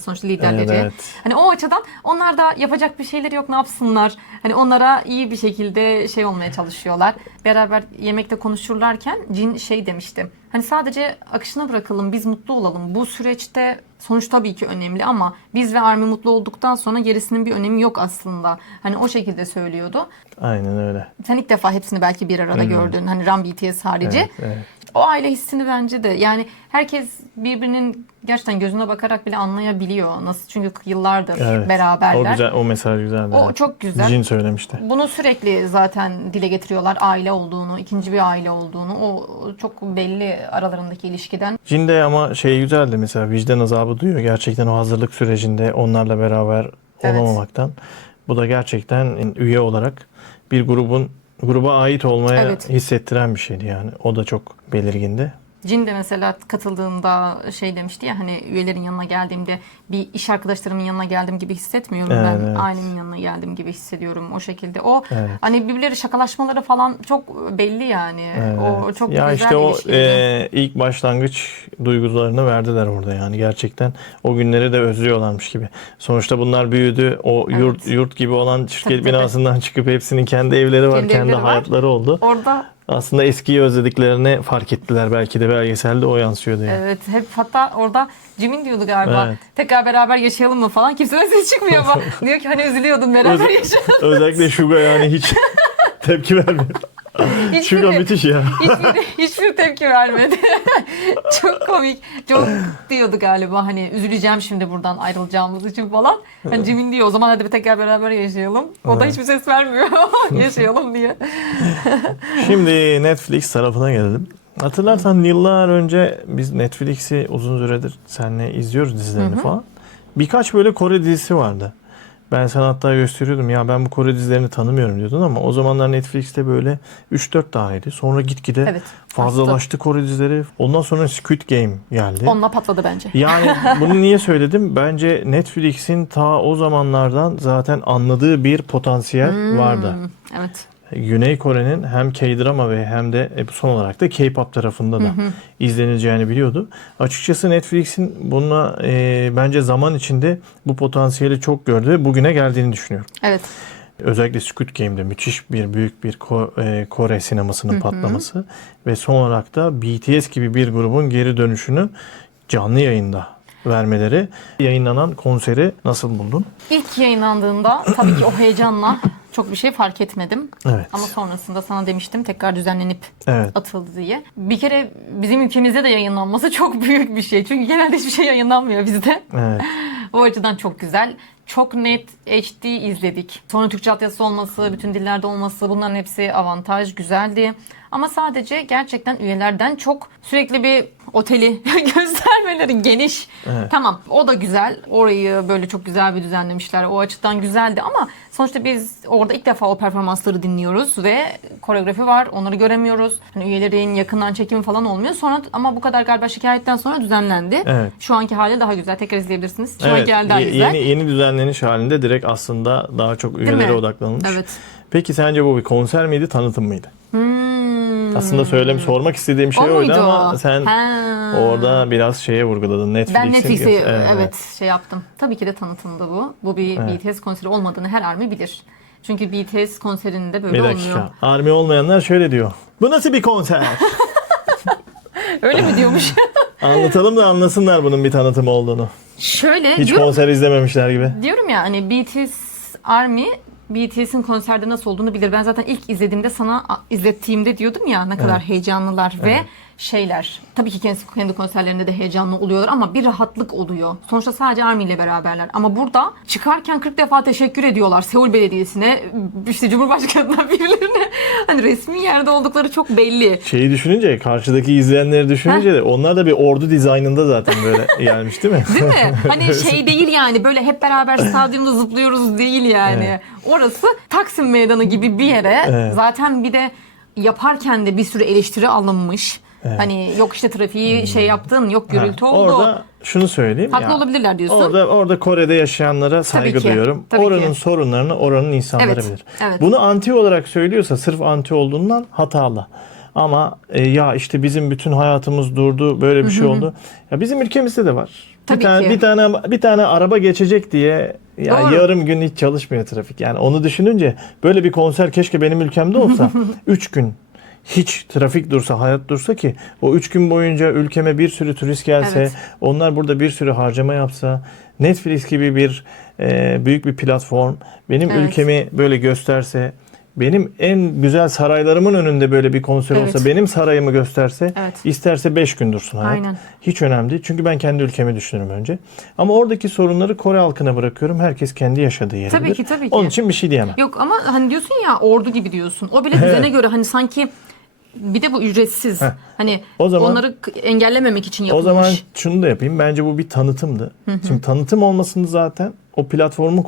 sonuçta liderleri. Evet. Hani o açıdan onlar da yapacak bir şeyleri yok, ne yapsınlar? Hani onlara iyi bir şekilde şey olmaya çalışıyorlar. Beraber yemekte konuşurlarken Jin şey demişti. Hani sadece akışına bırakalım, biz mutlu olalım. Bu süreçte sonuç tabii ki önemli ama biz ve Army mutlu olduktan sonra gerisinin bir önemi yok aslında. Hani o şekilde söylüyordu. Aynen öyle. Sen ilk defa hepsini belki bir arada gördün. Hani Ram BTS harici. Evet, evet. O aile hissini bence de yani herkes birbirinin gerçekten gözüne bakarak bile anlayabiliyor. Nasıl? Çünkü yıllardır Evet. beraberler. O güzel, o mesaj güzeldi. O evet. çok güzel. Jin söylemişti. Bunu sürekli zaten dile getiriyorlar aile olduğunu, ikinci bir aile olduğunu. O çok belli aralarındaki ilişkiden. Jin'de ama şey güzeldi mesela, vicdan azabı duyuyor. Gerçekten o hazırlık sürecinde onlarla beraber Evet. olamamaktan. Bu da gerçekten üye olarak bir gruba ait olmaya Evet. hissettiren bir şeydi yani. O da çok belirgindi. Jin de mesela katıldığında şey demişti ya hani üyelerin yanına geldiğimde bir iş arkadaşlarımın yanına geldiğim gibi hissetmiyorum Evet, ben evet. ailemin yanına geldiğim gibi hissediyorum o şekilde. O Evet. hani birbirleri şakalaşmaları falan çok belli yani. O Evet. çok ya güzel işte o ilişkiydi. ilk başlangıç duygularını verdiler orada yani. Gerçekten o günleri de özlüyorlarmış gibi. Sonuçta bunlar büyüdü. O Evet. yurt gibi olan şirket Tabii, tabii. binasından çıkıp hepsinin kendi evleri var, Kendi kendi evleri var. hayatları oldu. Orada Aslında eskiyi özlediklerini fark ettiler, belki de belgeselde o yansıyordu yani. evet hep hatta orada Jimin diyordu galiba Evet. tekrar beraber yaşayalım mı falan kimseden ses çıkmıyor ama diyor ki hani üzülüyordum beraber yaşayalım. Özellikle Suga yani hiç tepki vermiyor. Suga müthiş ya. Hiçbir tepki vermedi. Çok komik. Çok diyordu galiba hani üzüleceğim şimdi buradan ayrılacağımız için falan. Hani Jimin diyor o zaman hadi bir tekrar beraber yaşayalım. O da Evet. hiçbir ses vermiyor yaşayalım diye. Şimdi Netflix tarafına gelelim. Hatırlarsan yıllar önce biz Netflix'i uzun süredir seninle izliyoruz dizilerini falan. Birkaç böyle Kore dizisi vardı. Ben sana hatta gösteriyordum ya ben bu Kore dizilerini tanımıyorum diyordun ama o zamanlar Netflix'te böyle 3-4 taneydi. Sonra gitgide Evet, fazlalaştı Kore dizileri. Ondan sonra Squid Game geldi. Onunla patladı bence. Yani bunu niye söyledim? Bence Netflix'in ta o zamanlardan zaten anladığı bir potansiyel vardı. Evet. Güney Kore'nin hem K-drama ve hem de son olarak da K-pop tarafında da izlenileceğini biliyordu. Açıkçası Netflix'in bununla bence zaman içinde bu potansiyeli çok gördü ve bugüne geldiğini düşünüyorum. Evet. Özellikle Squid Game'de müthiş büyük bir Kore sinemasının patlaması ve son olarak da BTS gibi bir grubun geri dönüşünü canlı yayında vermeleri. Yayınlanan konseri nasıl buldun? İlk yayınlandığında tabii ki o heyecanla çok bir şey fark etmedim. Evet. Ama sonrasında sana demiştim tekrar düzenlenip Evet. atıldı diye. Bir kere bizim ülkemizde de yayınlanması çok büyük bir şey. Çünkü genelde hiçbir şey yayınlanmıyor bizde. Evet. O açıdan çok güzel. Çok net HD izledik. Sonra Türkçe altyazısı olması, bütün dillerde olması bunların hepsi avantaj, güzeldi. Ama sadece gerçekten üyelerden çok sürekli bir oteli göstermeleri geniş. Evet. Tamam o da güzel. Orayı böyle çok güzel bir düzenlemişler. O açıdan güzeldi ama sonuçta biz orada ilk defa o performansları dinliyoruz ve koreografi var. Onları göremiyoruz. Hani üyelerin yakından çekimi falan olmuyor. Sonra ama bu kadar galiba şikayetten sonra düzenlendi. Evet. Şu anki hali daha güzel. Tekrar izleyebilirsiniz. Şu Evet, anki hali daha güzel. yeni düzenleniş halinde direkt aslında daha çok Değil üyelere mi? odaklanılmış. Evet. Peki sence bu bir konser miydi, tanıtım mıydı? Aslında sormak istediğim şey O oydu muydu ama o? sen Ha. orada biraz şeye vurguladın. Netflix'in. Ben Netflix'i Evet. şey yaptım. Tabii ki de tanıtımda bu. Bu bir Evet. BTS konseri olmadığını her ARMY bilir. Çünkü BTS konserinde böyle Bir olmuyor. dakika. Army olmayanlar şöyle diyor. Bu nasıl bir konser? Öyle mi diyormuş? Anlatalım da anlasınlar bunun bir tanıtımı olduğunu. Şöyle Hiç diyorum, konser izlememişler gibi. diyorum ya hani BTS ARMY BTS'in konserde nasıl olduğunu bilir. Ben zaten ilk izlediğimde sana izlettiğimde diyordum ya ne kadar heyecanlılar ve şeyler. Tabii ki kendi konserlerinde de heyecanlı oluyorlar ama bir rahatlık oluyor. Sonuçta sadece ARMY ile beraberler. Ama burada çıkarken 40 defa teşekkür ediyorlar Seul Belediyesi'ne, işte Cumhurbaşkanı'na, birilerine. Hani resmi yerde oldukları çok belli. Şeyi düşününce, karşıdaki izleyenleri düşününce de onlar da bir ordu dizaynında zaten böyle gelmiş değil mi? Değil mi? Hani şey değil yani böyle hep beraber stadyumda zıplıyoruz değil yani. Evet. Orası Taksim Meydanı gibi bir yere. Evet. Zaten bir de yaparken de bir sürü eleştiri alınmış. Hani yok işte trafiği şey yaptın, yok gürültü oldu. Orada şunu söyleyeyim. Haklı olabilirler diyorsun. Orada Kore'de yaşayanlara saygı Tabii ki, duyuyorum. tabii Oranın ki. sorunlarını oranın insanları Evet, bilir. evet. Bunu anti olarak söylüyorsa sırf anti olduğundan hatalı. Ama ya işte bizim bütün hayatımız durdu, böyle bir şey oldu. Ya bizim ülkemizde de var. Tabii ki. Bir tane araba geçecek diye ya Doğru. yarım gün hiç çalışmıyor trafik. Yani onu düşününce böyle bir konser keşke benim ülkemde olsa 3 gün hiç trafik dursa, hayat dursa ki o 3 gün boyunca ülkeme bir sürü turist gelse, Evet. onlar burada bir sürü harcama yapsa, Netflix gibi bir büyük bir platform benim Evet. ülkemi böyle gösterse, benim en güzel saraylarımın önünde böyle bir konser Evet. olsa, benim sarayımı gösterse, Evet. isterse 5 gün dursun hayat. Aynen. Hiç önemli değil. Çünkü ben kendi ülkemi düşünürüm önce. Ama oradaki sorunları Kore halkına bırakıyorum. Herkes kendi yaşadığı yeri Tabii bilir. ki, tabii ki. Onun için bir şey diyemem. Yok ama hani diyorsun ya ordu gibi diyorsun. O bile düzene göre hani sanki bir de bu ücretsiz. Hani O zaman- onları engellememek için O yapılmış. zaman şunu da yapayım. Bence bu bir tanıtımdı. Şimdi tanıtım olmasını zaten o platformun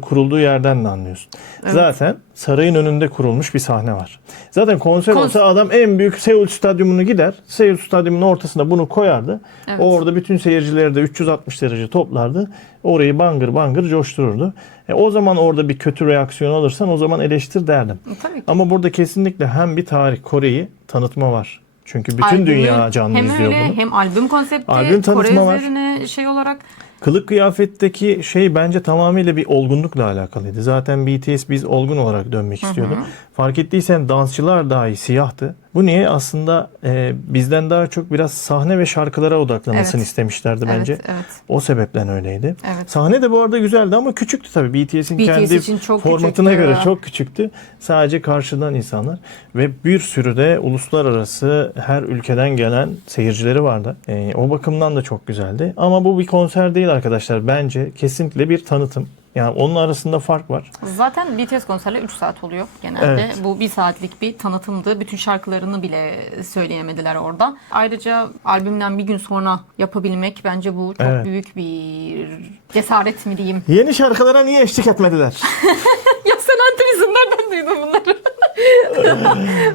kurulduğu yerden de anlıyorsun. Zaten sarayın önünde kurulmuş bir sahne var. Zaten konser olsa adam en büyük Seul Stadyumunu gider. Seul Stadyumu'nun ortasına bunu koyardı. Evet. Orada bütün seyircileri de 360 derece toplardı. Orayı bangır bangır coştururdu. O zaman orada bir kötü reaksiyon alırsan o zaman eleştir derdim. Tabii ki. Ama burada kesinlikle hem bir tarih, Kore'yi tanıtma var. Çünkü bütün Albümü dünya canlı hem izliyor öyle, bunu. hem albüm konsepti, Albüm Kore tanıtımı var. üzerine şey olarak. Kılık kıyafetteki şey bence tamamıyla bir olgunlukla alakalıydı. Zaten BTS biz olgun olarak dönmek istiyordu. Fark ettiysen dansçılar dahi siyahtı. Bu niye? Aslında bizden daha çok biraz sahne ve şarkılara odaklanmasını Evet. istemişlerdi bence. Evet. O sebepten öyleydi. Evet. Sahne de bu arada güzeldi ama küçüktü tabii. BTS'in BTS kendi için çok formatına küçüktü. göre çok küçüktü. Sadece karşıdan insanlar ve bir sürü de uluslararası her ülkeden gelen seyircileri vardı. O bakımdan da çok güzeldi. Ama bu bir konser değil arkadaşlar. Bence kesinlikle bir tanıtım. Yani onun arasında fark var. Zaten BTS konserleri 3 saat oluyor genelde. Evet. Bu 1 saatlik bir tanıtımdı. Bütün şarkılarını bile söyleyemediler orada. Ayrıca albümden bir gün sonra yapabilmek bence bu çok Evet. büyük bir cesaret mi diyeyim. Yeni şarkılara niye eşlik etmediler? Ya sen antrenizm nereden duydun bunları?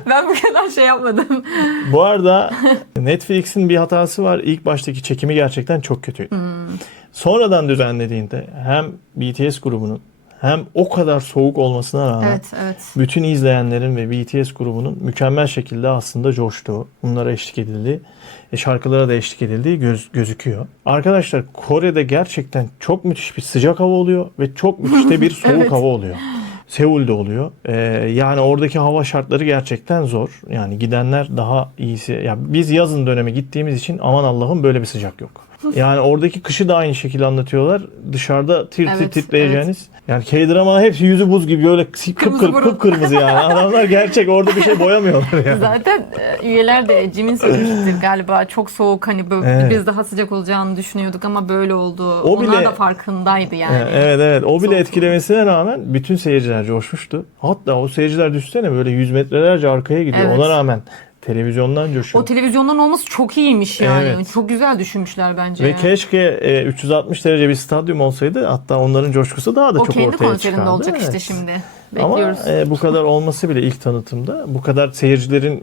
Ben bu kadar şey yapmadım. Bu arada Netflix'in bir hatası var. İlk baştaki çekimi gerçekten çok kötüydü. Sonradan düzenlediğinde hem BTS grubunun hem o kadar soğuk olmasına rağmen Evet. bütün izleyenlerin ve BTS grubunun mükemmel şekilde aslında coştuğu, bunlara eşlik edildiği, şarkılara da eşlik edildiği gözüküyor. Arkadaşlar Kore'de gerçekten çok müthiş bir sıcak hava oluyor ve çok müthiş de bir soğuk Evet. hava oluyor. Seul'de oluyor. Yani oradaki hava şartları gerçekten zor. Yani gidenler daha iyisi. Ya biz yazın dönemi gittiğimiz için aman Allah'ım böyle bir sıcak yok. Yani oradaki kışı da aynı şekilde anlatıyorlar. Dışarıda Evet, titreyeceğiniz. Yani K-drama hepsi yüzü buz gibi böyle burun. kıpkırmızı yani. Adamlar gerçek orada bir şey boyamıyorlar yani. Zaten üyeler de Jimin söylemiştir galiba çok soğuk hani böyle Evet. biz daha sıcak olacağını düşünüyorduk ama böyle oldu. O Onlar bile- da farkındaydı yani. Evet. O bile Soğuk. etkilemesine rağmen bütün seyirciler coşmuştu. Hatta o seyirciler düşsene böyle 100 metrelerce arkaya gidiyor. Evet. Ona rağmen televizyondan coşuyor. O televizyondan olması çok iyiymiş yani. Evet. Çok güzel düşünmüşler bence. Ve yani. keşke 360 derece bir stadyum olsaydı. Hatta onların coşkusu daha da O çok kendi ortaya konserinde çıkardı. olacak işte Evet. şimdi. Ama Bekliyoruz. bu kadar olması bile ilk tanıtımda, bu kadar seyircilerin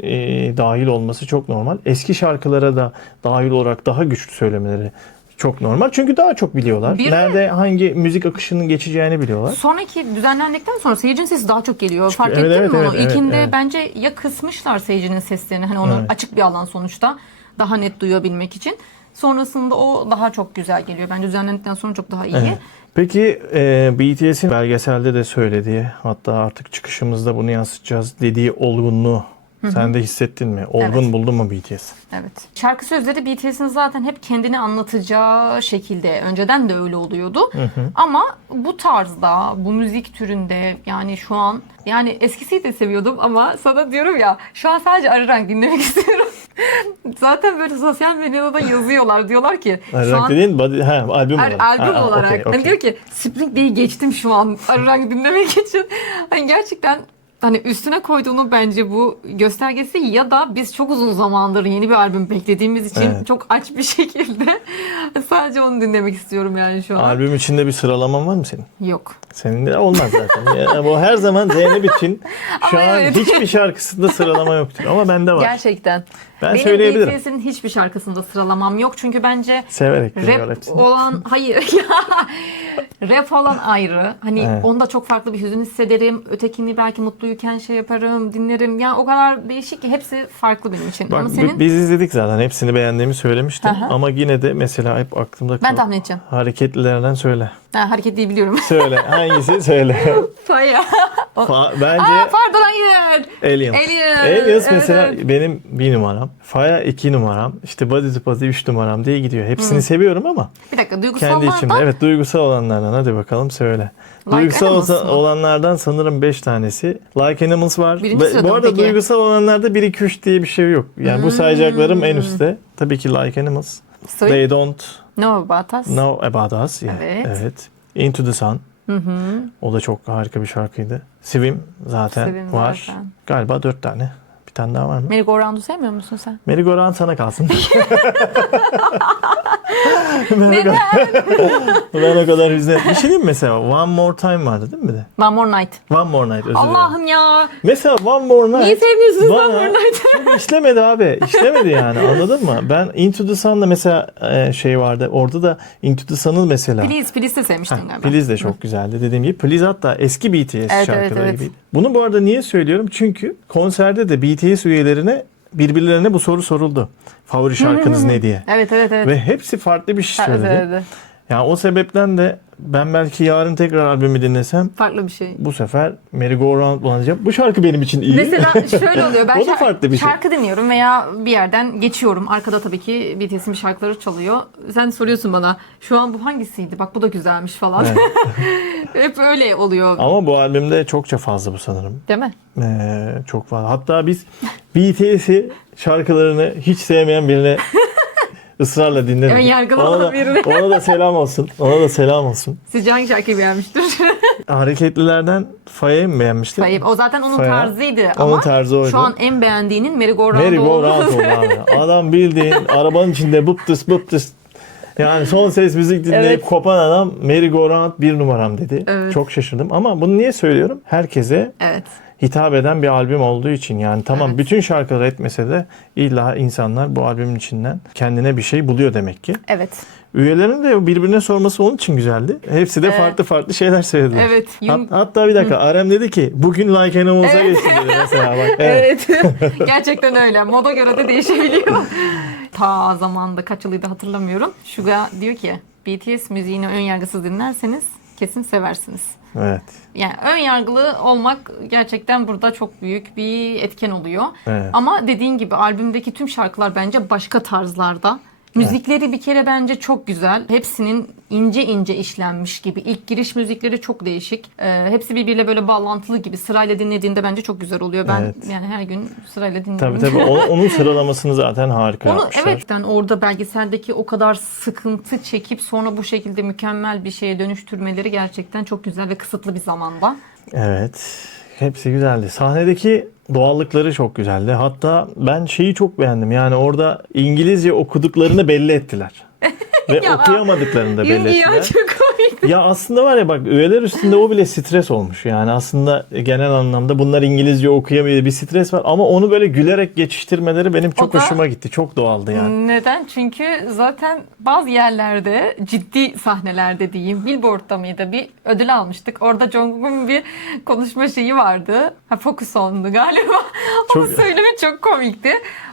dahil olması çok normal. Eski şarkılara da dahil olarak daha güçlü söylemeleri çok normal. Çünkü daha çok biliyorlar. Bir de- Nerede hangi müzik akışının geçeceğini biliyorlar. Sonraki düzenlendikten sonra seyircinin sesi daha çok geliyor. Fark Evet, ettin mi evet, onu? evet, İlkinde evet. bence ya kısmışlar seyircinin seslerini. Hani onu Evet. açık bir alan sonuçta. Daha net duyabilmek için. Sonrasında o daha çok güzel geliyor. Bence düzenlendikten sonra çok daha iyi. Evet. Peki BTS'in belgeselde de söylediği, hatta artık çıkışımızda bunu yansıtacağız dediği olgunluğu sen de hissettin mi? Olgun Evet. buldun mu BTS? Evet. Şarkı sözleri BTS'in zaten hep kendini anlatacağı şekilde. Önceden de öyle oluyordu. Ama bu tarzda, bu müzik türünde yani şu an yani eskisiyi de seviyordum ama sana diyorum ya şu an sadece Ararang dinlemek istiyorum. Zaten böyle sosyal medyada da yazıyorlar. Diyorlar ki şu Ararak an dediğin albüm olarak. albüm Ha, olarak. okey. Hani diyor ki Spring Day'i geçtim şu an Ararang dinlemek için. Hani gerçekten hani üstüne koyduğunu bence bu göstergesi ya da biz çok uzun zamandır yeni bir albüm beklediğimiz için Evet. çok aç bir şekilde sadece onu dinlemek istiyorum yani şu an. Albüm içinde bir sıralaman var mı senin? Yok. Senin de olmaz zaten. Ya, bu her zaman Zeynep için şu Ama an evet. hiçbir şarkısında sıralama yoktur. Ama bende var. Gerçekten. Ben Benim söyleyebilirim. BTS'in hiçbir şarkısında sıralamam yok. Çünkü bence Severek dinliyor rap hepsini. olan hayır rap olan ayrı. Hani Evet. onda çok farklı bir hüzün hissederim. Ötekini belki mutluyken şey yaparım, dinlerim. Yani o kadar değişik ki hepsi farklı benim için. Bak Ama senin biz izledik zaten. Hepsini beğendiğimi söylemiştim. Aha. Ama yine de mesela hep aklımda ben kalan tahmin edeceğim. hareketlilerinden söyle. Ha, hareketliyi biliyorum. Söyle. Hangisi? Söyle. Faya. Bence Pardon hayır. Aliens. Aliens. Aliens Evet, mesela evet. benim 1 numaram. Faya 2 numaram. İşte Body to Body 3 numaram diye gidiyor. Hepsini seviyorum ama Bir dakika kendi duygusallardan içimde. Evet, duygusal olanlardan. Hadi bakalım söyle. Like Duygusal Animals mı? olanlardan sanırım 5 tanesi. Like Animals var. Birinci sırada Bu mı arada peki? duygusal olanlarda 1 2 3 diye bir şey yok. Yani bu sayacaklarım en üstte. Tabii ki Like Animals. Sweet. They Don't No About Us. Know About Us. Yeah, Evet. evet. Into the Sun. O da çok harika bir şarkıydı. Swim zaten Swim var. zaten. Galiba 4 tane. Bir tane daha var mı? Merry Go Round'u sevmiyor musun sen? Merry Go Round sana kalsın. Neden? Ben o kadar hüzün. Bir şey diyeyim mi mesela? One More Time vardı değil mi bir de? One More Night. One More Night, özür dilerim. Allah'ım ya. Mesela One More Night Niye sevmiyorsunuz bana One More Night? çok işlemedi abi. İşlemedi yani, anladın mı? Ben Into the Sun'da mesela şey vardı. Orada da Into the Sun'ın mesela. Please de sevmiştin galiba. Please de çok güzeldi dediğim gibi. Please hatta eski BTS Evet, şarkıları evet. gibiydi. Bunu bu arada niye söylüyorum? Çünkü konserde de BTS üyelerine birbirlerine bu soru soruldu. Favori şarkınız ne diye. Evet. Ve hepsi farklı bir şey söyledi. Evet. Yani o sebepten de ben belki yarın tekrar albümü dinlesem Farklı bir şey. bu sefer Merry Go Round kullanacağım. Bu şarkı benim için iyi. Mesela şöyle oluyor. Ben O da farklı bir şey. şarkı dinliyorum veya bir yerden geçiyorum. Arkada tabii ki BTS'in bir şarkıları çalıyor. Sen soruyorsun bana şu an bu hangisiydi? Bak bu da güzelmiş falan. Evet. Hep öyle oluyor. Ama bu albümde çokça fazla bu sanırım. Değil mi? Çok fazla. Hatta biz BTS'i şarkılarını hiç sevmeyen birine ısrarla dinledik. Evet, yargılamadım birini. Ona da selam olsun. Ona da selam olsun. Sizce hangi şarkıyı beğenmiştir? Hareketlilerden Faya'yı mı beğenmiştin? Tayyip. O zaten onun Faya. tarzıydı Onun ama tarzı oydu. şu an en beğendiğinin Merry Go Round Merry Go oldu. Round oldu abi. Adam bildiğin arabanın içinde bıptıs bıptıs. Yani son ses müzik dinleyip Evet. kopan adam Merry Go Round 1 numaram dedi. Evet. Çok şaşırdım ama bunu niye söylüyorum? Herkese Evet. hitap eden bir albüm olduğu için, yani tamam Evet. bütün şarkıları etmese de illa insanlar bu albümün içinden kendine bir şey buluyor demek ki. Evet. Üyelerin de birbirine sorması onun için güzeldi. Hepsi de Evet. farklı farklı şeyler söylediler. Evet. Hatta bir dakika, Arem dedi ki bugün Like Animals'a Evet. geçti dedi mesela bak. Evet. Evet. Gerçekten öyle. Moda göre de değişebiliyor. Ta zamanda kaç yılıydı hatırlamıyorum. Suga diyor ki BTS müziğini ön yargısız dinlerseniz kesin seversiniz. Evet. Yani ön yargılı olmak gerçekten burada çok büyük bir etken oluyor. Evet. Ama dediğin gibi albümdeki tüm şarkılar bence başka tarzlarda. Müzikleri bir kere bence çok güzel. Hepsinin ince ince işlenmiş gibi. İlk giriş müzikleri çok değişik. Hepsi birbiriyle böyle bağlantılı gibi. Sırayla dinlediğinde bence çok güzel oluyor. Ben Evet. yani her gün sırayla dinliyorum. Tabii onun sıralamasını zaten harika Onu yapmışlar. evet, yani orada belgeseldeki o kadar sıkıntı çekip sonra bu şekilde mükemmel bir şeye dönüştürmeleri gerçekten çok güzel ve kısıtlı bir zamanda. Evet. Hepsi güzeldi. Sahnedeki doğallıkları çok güzeldi. Hatta ben şeyi çok beğendim. Yani orada İngilizce okuduklarını belli ettiler. Ve Ya, okuyamadıklarını da belli ettiler. Ya çok komik. Ya aslında var ya bak, üyeler üstünde o bile stres olmuş. Yani aslında genel anlamda bunlar İngilizce okuyamıyor, bir stres var. Ama onu böyle gülerek geçiştirmeleri benim çok O da- hoşuma gitti. Çok doğaldı yani. Neden? Çünkü zaten bazı yerlerde ciddi sahnelerde diyeyim, Billboard'da mıydı, bir ödül almıştık. Orada Jungkook'un bir konuşma şeyi vardı. Focus On'du galiba. Onu Çok- söyleme çok komikti.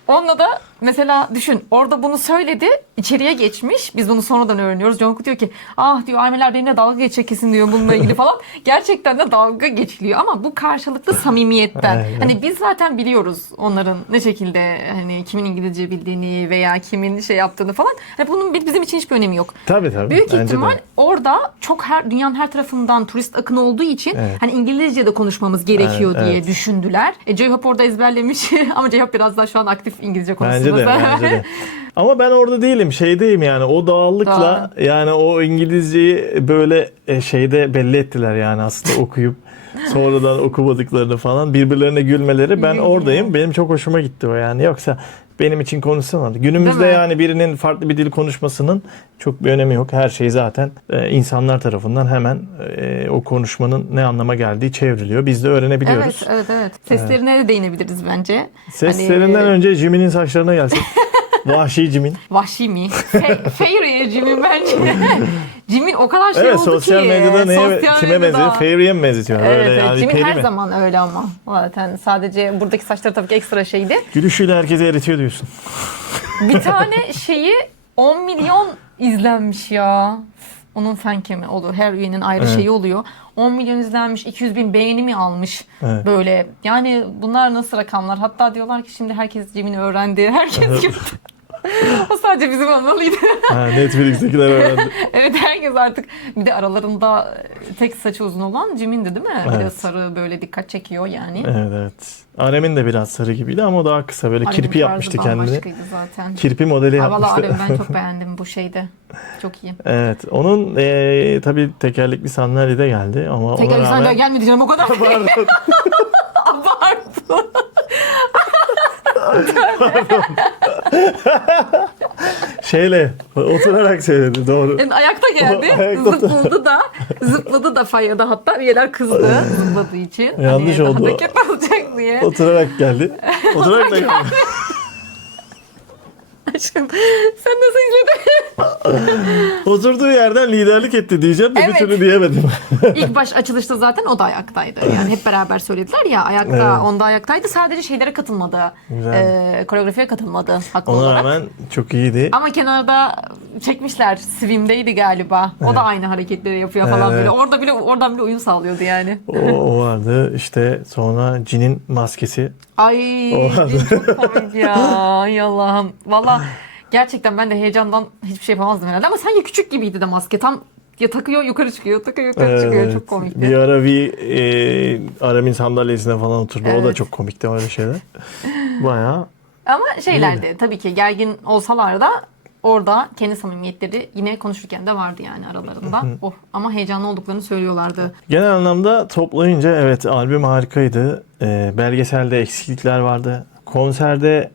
Onunla da mesela düşün, orada bunu söyledi, içeriye geçmiş. Biz bunu sonradan öğreniyoruz. Jungkook diyor ki ah diyor Aymeler benimle dalga geçecek kesin diyor bununla ilgili falan. Gerçekten de dalga geçiliyor ama bu karşılıklı samimiyetten. Evet. Hani biz zaten biliyoruz onların ne şekilde, hani kimin İngilizce bildiğini veya kimin şey yaptığını falan. Hani bunun bizim için hiçbir önemi yok. Tabii. Büyük Bence ihtimal de. orada çok dünyanın her tarafından turist akını olduğu için Evet. hani İngilizce de konuşmamız gerekiyor Evet, diye evet. düşündüler. J-Hope orada ezberlemiş ama J-Hope biraz daha şu an aktif İngilizce Bence de, konusunda. bence de. Ama ben orada değilim, şeydeyim yani, o doğallıkla yani o İngilizceyi böyle şeyde belli ettiler yani aslında okuyup sonradan okumadıklarını falan, birbirlerine gülmeleri, ben oradayım, benim çok hoşuma gitti o yani. Yoksa benim için konuşsana. Günümüzde Değil mi? yani birinin farklı bir dil konuşmasının çok bir önemi yok. Her şey zaten insanlar tarafından hemen o konuşmanın ne anlama geldiği çevriliyor. Biz de öğrenebiliyoruz. Evet. Seslerine de değinebiliriz bence. Seslerinden Hani, önce Jimin'in saçlarına gelsek. Vahşi Jimin. Vahşi mi? Fairy Jimin bence. Jimin o kadar şey Evet, oldu ki. sosyal medyada kime medyada. benziyor? Fairy'e mi benzetiyor? Evet, Öyle yani, Jimin peri her mi? zaman öyle ama. Zaten sadece buradaki saçları tabii ki ekstra şeydi. Gülüşüyle herkese eritiyor diyorsun. Bir tane şeyi 10 milyon izlenmiş ya. Onun fancam'i olur. Her üyenin ayrı Evet. şeyi oluyor. 10 milyon izlenmiş, 200 bin beğeni mi almış Evet. böyle. Yani bunlar nasıl rakamlar? Hatta diyorlar ki şimdi herkes Jimin'i öğrendi. Herkes gördü. O sadece bizim olmalıydı. Ha, Netflix'tekiler öğrendi. Evet, herkes artık. Bir de aralarında tek saçı uzun olan Jimin'di değil mi? Bir de Evet. sarı böyle dikkat çekiyor yani. Evet. Arem'in de biraz sarı gibiydi ama o daha kısa. Böyle Arem'in kirpi tarzı yapmıştı kendini. bambaşkaydı zaten. Kirpi modeli Ay, vallahi yapmıştı. Arem'i ben çok beğendim bu şeyde. Çok iyi. Evet. Onun tabii tekerlekli sandalye de geldi ama Tekrar ona sandalye rağmen... gelmedi canım o kadar. Pardon. Abartı. Şeyle oturarak söyledi doğru. Yani ayakta geldi. Ayakta. Zıpladı da Fayya'da, hatta üyeler kızdı zıpladığı için. Yanlış Daha oldu. hareket olacak diye. Oturarak geldi. Oturarak da geldi. Aşkım sen nasıl izledin? Oturduğu yerden liderlik etti diyeceğim de bir Evet. türlü diyemedim. İlk baş açılışta zaten o da ayaktaydı. Yani hep beraber söylediler ya, ayakta, Evet. onda ayaktaydı. Sadece şeylere katılmadı. Güzel. Koreografiye katılmadı haklı Ona olarak. rağmen çok iyiydi. Ama kenarda çekmişler. Swim'deydi galiba. O da aynı hareketleri yapıyor falan Evet. böyle. Oradan bile uyum sağlıyordu yani. O vardı. İşte sonra Jin'in maskesi. Ay O vardı. çok komik ya. Ay Allah'ım. Valla gerçekten ben de heyecandan hiçbir şey yapamazdım herhalde. Ama sanki küçük gibiydi de maske. Tam ya takıyor yukarı çıkıyor, takıyor yukarı çıkıyor. Evet. Çok komikti. Bir ara Arem'in sandalyesine falan oturdu. O da Evet. çok komikti öyle şeyler. Bayağı Ama şeylerdi tabii ki gergin olsalar da orada kendi samimiyetleri yine konuşurken de vardı yani aralarında. Ama heyecanlı olduklarını söylüyorlardı. genel anlamda toplayınca evet albüm harikaydı. Belgeselde eksiklikler vardı. Konserde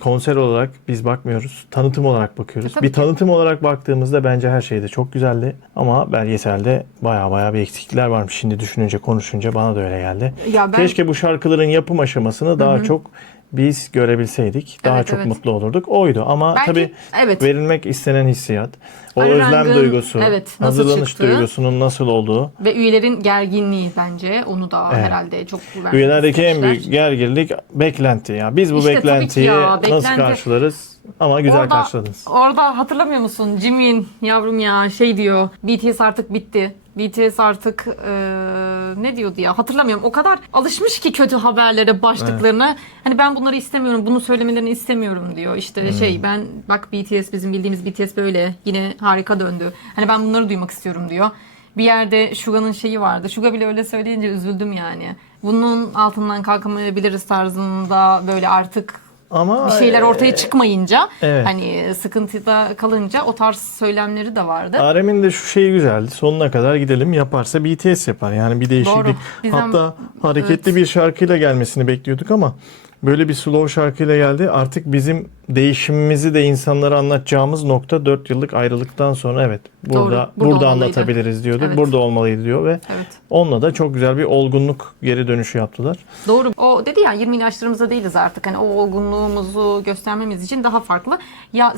konser olarak biz bakmıyoruz. Tanıtım olarak bakıyoruz. Tabii Bir ki. tanıtım olarak baktığımızda bence her şey de çok güzeldi. Ama belgeselde baya bir eksiklikler varmış. Şimdi düşününce, konuşunca bana da öyle geldi. Ya ben Keşke bu şarkıların yapım aşamasını daha çok biz görebilseydik. Daha Evet, çok evet. mutlu olurduk. Oydu ama belki tabii evet. verilmek istenen hissiyat, o Ali özlem Reng'in, duygusu, evet, nasıl hazırlanış çıktı? duygusunun nasıl olduğu. Ve üyelerin gerginliği bence onu da Evet. herhalde çok vermek Üyelerdeki en istemişler. büyük gerginlik beklenti. Ya biz bu İşte tabii ki beklentiyi ya, nasıl beklenti- karşılarız? Ama güzel karşıladınız. Orada hatırlamıyor musun? Jimin yavrum ya şey diyor. BTS artık bitti. BTS artık ne diyordu ya hatırlamıyorum. O kadar alışmış ki kötü haberlere, başlıklarına. Hani ben bunları istemiyorum, bunu söylemelerini istemiyorum diyor. İşte ben bak BTS bizim bildiğimiz BTS böyle yine harika döndü. Hani ben bunları duymak istiyorum diyor. Bir yerde Suga'nın şeyi vardı. Suga bile öyle söyleyince üzüldüm yani. Bunun altından kalkamayabiliriz tarzında böyle artık Ama bir şeyler ortaya çıkmayınca evet. hani sıkıntıda kalınca o tarz söylemleri de vardı. Arem'in de şu şeyi güzeldi. Sonuna kadar gidelim, yaparsa BTS yapar. Yani bir değişiklik. Doğru. Bizim- Hatta hareketli evet. bir şarkıyla gelmesini bekliyorduk ama böyle bir slow şarkıyla geldi. Artık bizim değişimimizi de insanlara anlatacağımız nokta 4 yıllık ayrılıktan sonra evet burada Doğru. Burada burada olmalıydı. anlatabiliriz diyordu. Evet. Burada olmalıydı diyor ve Evet. onunla da çok güzel bir olgunluk geri dönüşü yaptılar. Doğru. O dedi ya 20 yaşlarımızda değiliz artık. Hani o olgunluğumuzu göstermemiz için daha farklı. Ya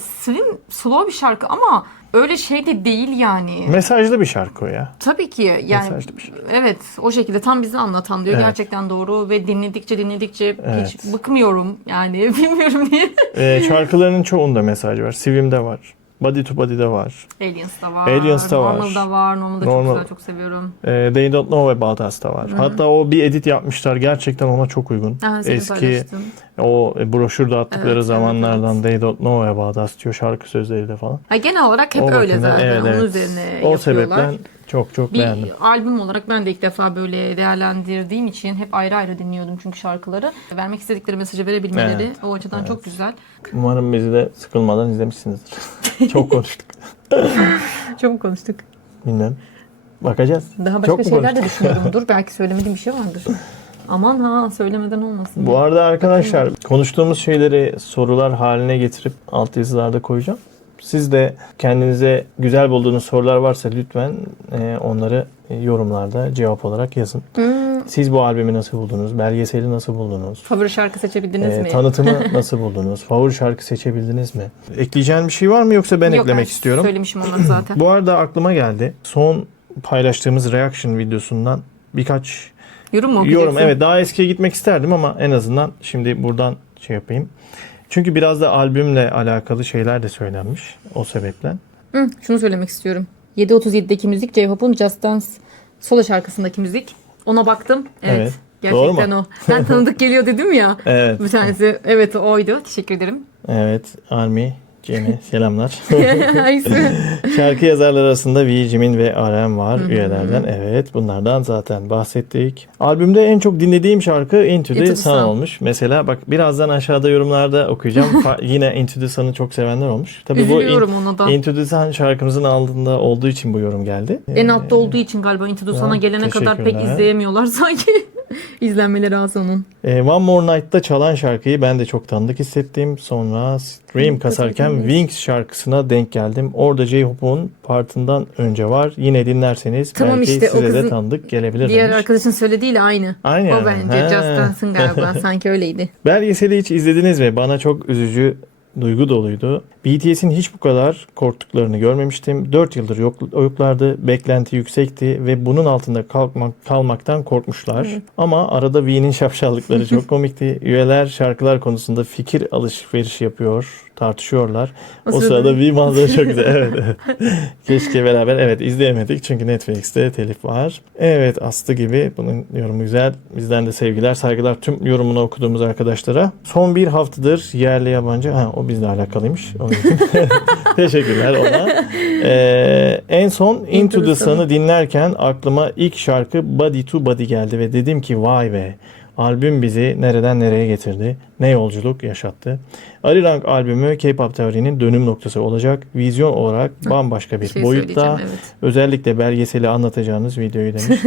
slow bir şarkı ama öyle şey de değil yani. Mesajlı bir şarkı o ya. Tabii ki yani Mesajlı bir şarkı. evet o şekilde tam bizi anlatan diyor. Evet. Gerçekten doğru ve dinledikçe Evet. hiç bıkmıyorum yani bilmiyorum niye. Şarkılarının çoğunda mesaj var. Swim'de var. Body to Body'de var. Aliens'da var. Aliens'da var. Normal'da var. Normal'da Normal. çok güzel, çok seviyorum. They Don't Know About Us'ta var. Hatta o bir edit yapmışlar. Gerçekten ona çok uygun. Ha, seni Eski paylaştın. o broşürde attıkları Evet, zamanlardan evet. They Don't Know About Us diyor şarkı sözleriyle falan. Ha, genel olarak hep O öyle bakımdan, zaten. evet, Onun evet. üzerine O yapıyorlar. sebepten çok Bir beğendim. albüm olarak ben de ilk defa böyle değerlendirdiğim için hep ayrı ayrı dinliyordum çünkü şarkıları. Vermek istedikleri mesajı verebilmeleri Evet, o açıdan çok güzel. Umarım bizi de sıkılmadan izlemişsinizdir. Çok konuştuk. Çok konuştuk. Bilmem. Bakacağız. Daha Çok başka mu şeyler de konuştuk? düşünüyorum. Dur belki söylemediğim bir şey vardır. Aman ha, söylemeden olmasın. Bu arada arkadaşlar konuştuğumuz şeyleri sorular haline getirip alt yazılarda koyacağım. Siz de kendinize güzel bulduğunuz sorular varsa lütfen onları yorumlarda cevap olarak yazın. Siz bu albümü nasıl buldunuz? Belgeseli nasıl buldunuz? Favori şarkı seçebildiniz mi? Tanıtımı nasıl buldunuz? Favori şarkı seçebildiniz mi? Ekleyeceğin bir şey var mı yoksa ben Yok, eklemek ben istiyorum. söylemişim onları zaten. Bu arada aklıma geldi. Son paylaştığımız reaction videosundan birkaç Yorum mu okuyacaksın? yorum. Evet, daha eskiye gitmek isterdim ama en azından şimdi buradan şey yapayım. Çünkü biraz da albümle alakalı şeyler de söylenmiş o sebeple. Şunu söylemek istiyorum. 7.37'deki müzik J-Hope'un Just Dance solo şarkısındaki müzik. Ona baktım. Evet. Evet. Gerçekten Doğru o. Ben tanıdık geliyor dedim ya. Evet. Bir tanesi. Evet, oydu. Teşekkür ederim. Evet. Army, Cem'e selamlar. Hangisi? Şarkı yazarları arasında V, Jimin ve RM var üyelerden. Evet, bunlardan zaten bahsettik. Albümde en çok dinlediğim şarkı Into the Sun olmuş. Mesela bak, birazdan aşağıda yorumlarda okuyacağım. Yine Into the Sun'ı çok sevenler olmuş. Tabii Üzülüyorum ona da. Into the Sun şarkımızın altında olduğu için bu yorum geldi. En altta olduğu için galiba Into the Sun'a gelene kadar pek teşekkürler. izleyemiyorlar sanki. İzlenmeleri az onun. One More Night'ta çalan şarkıyı ben de çok tanıdık hissettim. Sonra Stream kasarken Wings şarkısına denk geldim. Orada J-Hope'un partından önce var. Yine dinlerseniz Tamam, belki işte o size de kızın tanıdık gelebilir Diğer demiş. arkadaşın söylediğiyle aynı. Aynı O yani. bence Ha. Just Dance'ın galiba. Sanki öyleydi. Belgeseli hiç izlediniz mi? Bana çok üzücü, duygu doluydu. BTS'in hiç bu kadar korktuklarını görmemiştim. 4 yıldır yoklardı. Beklenti yüksekti ve bunun altında kalmaktan korkmuşlar. Ama arada V'nin şapşallıkları çok komikti. Üyeler şarkılar konusunda fikir alışverişi yapıyor, tartışıyorlar. O sırada V manzara çok güzel. Evet, evet. Keşke beraber. Evet, izleyemedik çünkü Netflix'te telif var. Evet, Aslı gibi. Bunun yorumu güzel. Bizden de sevgiler, saygılar tüm yorumunu okuduğumuz arkadaşlara. Son bir haftadır yerli yabancı. O bizle alakalıymış. Onun için. Teşekkürler ona. En son Into the Sun'ı dinlerken aklıma ilk şarkı Body to Body geldi ve dedim ki vay be. Albüm bizi nereden nereye getirdi. Ne yolculuk yaşattı. Arirang albümü K-pop teorinin dönüm noktası olacak. Vizyon olarak bambaşka bir boyutta. Evet. Özellikle belgeseli anlatacağınız videoyu demiş.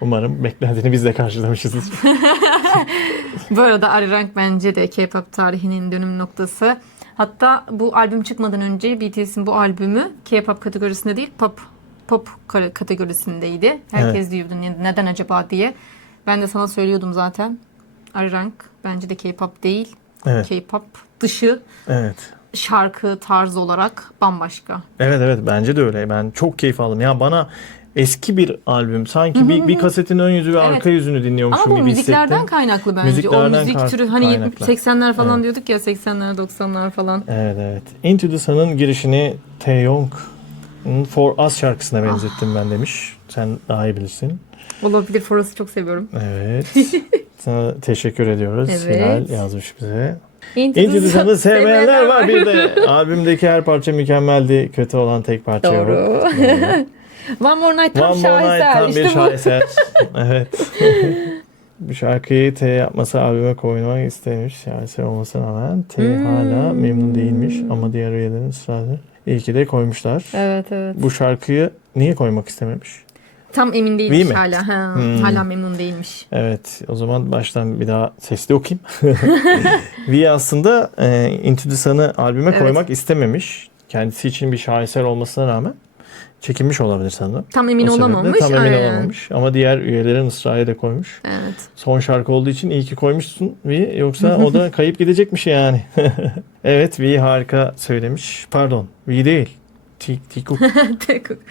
Umarım beklentini biz de karşılamışızdır. Bu arada Arirang bence de K-pop tarihinin dönüm noktası. Hatta bu albüm çıkmadan önce BTS'in bu albümü K-pop kategorisinde değil pop kategorisindeydi. Herkes diyordu neden acaba diye. Ben de sana söylüyordum zaten. Arirang bence de K-pop değil. Evet. K-pop dışı Evet. şarkı tarzı olarak bambaşka. Evet, bence de öyle. Ben çok keyif aldım. Ya bana eski bir albüm sanki bir kasetin ön yüzü ve arka yüzünü dinliyormuşum Ama bu gibi hissettim. müziklerden kaynaklı bence. Müziklerden o müzik türü hani kaynaklı. 80'ler falan diyorduk ya, 80'ler 90'lar falan. Evet. Into the Sun'ın girişini Taeyong'un For Us şarkısına benzettim ben demiş. Sen daha iyi bilirsin. Olabilir, Forrest'ı çok seviyorum. Evet. Sana teşekkür ediyoruz. Evet. Hilal yazmış bize. Into the Sun'ı sevmeyenler var. Bir de albümdeki her parça mükemmeldi. Kötü olan tek parça yok. Doğru. One More Night tam One More Night şaheser. tam İşte bir bu. şaheser. Evet. Bu şarkıyı T yapması albüme koymak istemiş. Şaheser olmasına rağmen T hala memnun değilmiş. Ama diğer üyelerin ısrarı. İyi ki de koymuşlar. Evet. Bu şarkıyı niye koymak istememiş? Tam emin Değil değilmiş mi? hala. Hala memnun değilmiş. Evet, o zaman baştan bir daha sesli okuyayım. V aslında Into the Sun'ı albüme koymak istememiş. Kendisi için bir şaheser olmasına rağmen çekinmiş olabilir sanırım. Tam emin O sebeple olamamış. Tam emin Aynen. olamamış. Ama diğer üyelerin ısrarı da koymuş. Evet. Son şarkı olduğu için iyi ki koymuşsun V. Yoksa o da kayıp gidecekmiş yani. Evet, V harika söylemiş. Pardon, V değil. Taekook.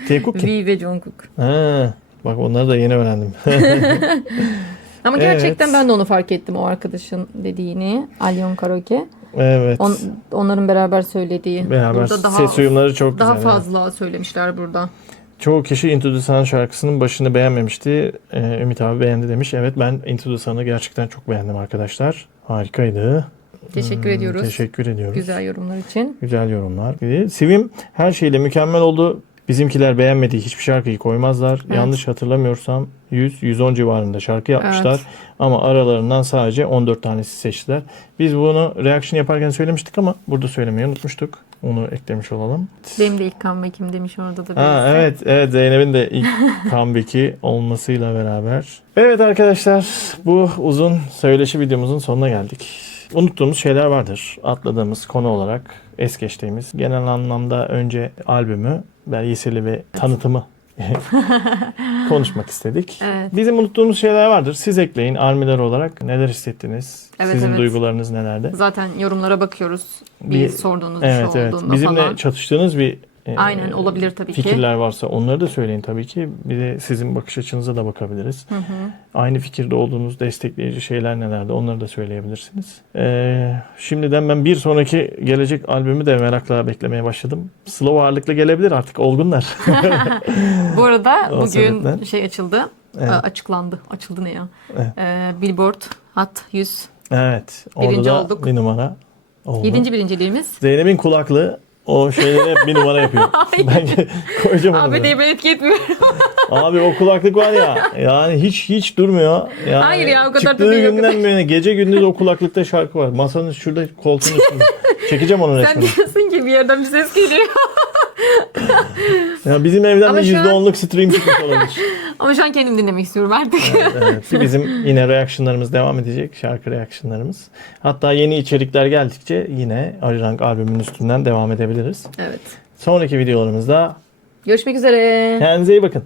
Taekook kim? V ve Jungkook. Ha, bak onları da yeni öğrendim. Ama gerçekten Evet. ben de onu fark ettim, o arkadaşın dediğini. Alyon Karaoke. Evet. Onların beraber söylediği. Beraber Burada ses uyumları çok daha güzel. fazla söylemişler burada. Çoğu kişi Into the Sun şarkısının başını beğenmemişti. Ümit abi beğendi demiş. Evet, ben Into the Sun'ı gerçekten çok beğendim arkadaşlar. Harikaydı. Teşekkür ediyoruz. Teşekkür ediyoruz. Güzel yorumlar için. Güzel yorumlar. Sivim her şeyle mükemmel oldu. Bizimkiler beğenmediği hiçbir şarkıyı koymazlar. Evet. Yanlış hatırlamıyorsam 100-110 civarında şarkı yapmışlar. Evet. Ama aralarından sadece 14 tanesi seçtiler. Biz bunu reaction yaparken söylemiştik ama burada söylemeyi unutmuştuk. Onu eklemiş olalım. Benim de ilk comeback'im demiş orada da Ha, birisi. evet Zeynep'in de ilk comeback'i olmasıyla beraber. Evet arkadaşlar, bu uzun söyleşi videomuzun sonuna geldik. Unuttuğumuz şeyler vardır. Atladığımız konu olarak es geçtiğimiz. Genel anlamda önce albümü, belgeseli ve tanıtımı konuşmak istedik. Evet. Bizim unuttuğumuz şeyler vardır. Siz ekleyin armiler olarak. Neler hissettiniz? Evet, Sizin evet. duygularınız nelerdi? Zaten yorumlara bakıyoruz. Bir sorduğunuz bir Evet şey evet. olduğunda Bizimle falan. çatıştığınız bir Aynen, olabilir tabii ki. fikirler varsa onları da söyleyin tabii ki. Bir de sizin bakış açınıza da bakabiliriz. Aynı fikirde olduğunuz destekleyici şeyler nelerdi onları da söyleyebilirsiniz. Şimdiden ben bir sonraki gelecek albümü de merakla beklemeye başladım. Slow ağırlıklı gelebilir artık, olgunlar. Bu arada O bugün sebepten. şey açıldı. Evet. Açıklandı. Açıldı ne ya? Evet. Billboard Hot 100. Evet. Orada Birinci da olduk. bir numara oldu. 7. birinciliğimiz. Zeynep'in kulaklığı o şeylere bir numara yapıyor. Ben koyacağım onu. Abi buraya. diye ben etki etmiyorum. Abi o kulaklık var ya, yani hiç durmuyor. Yani Hayır ya, o kadar da çıktığı değil, o günden kadar. beri gece gündüz o kulaklıkta şarkı var. Masanın şurada, koltuğun üstünde. Çekeceğim onun Sen resmini. diyorsun ki bir yerden bir ses geliyor. Ya bizim evden Ama de şu an- %10'luk stream çıkmış olabilir. Ama şu an kendim dinlemek istiyorum artık. Evet, ki bizim yine reactionlarımız devam edecek. Şarkı reactionlarımız. Hatta yeni içerikler geldikçe yine Arirang albümünün üstünden devam edebiliriz. Evet. Sonraki videolarımızda Görüşmek üzere. kendinize iyi bakın.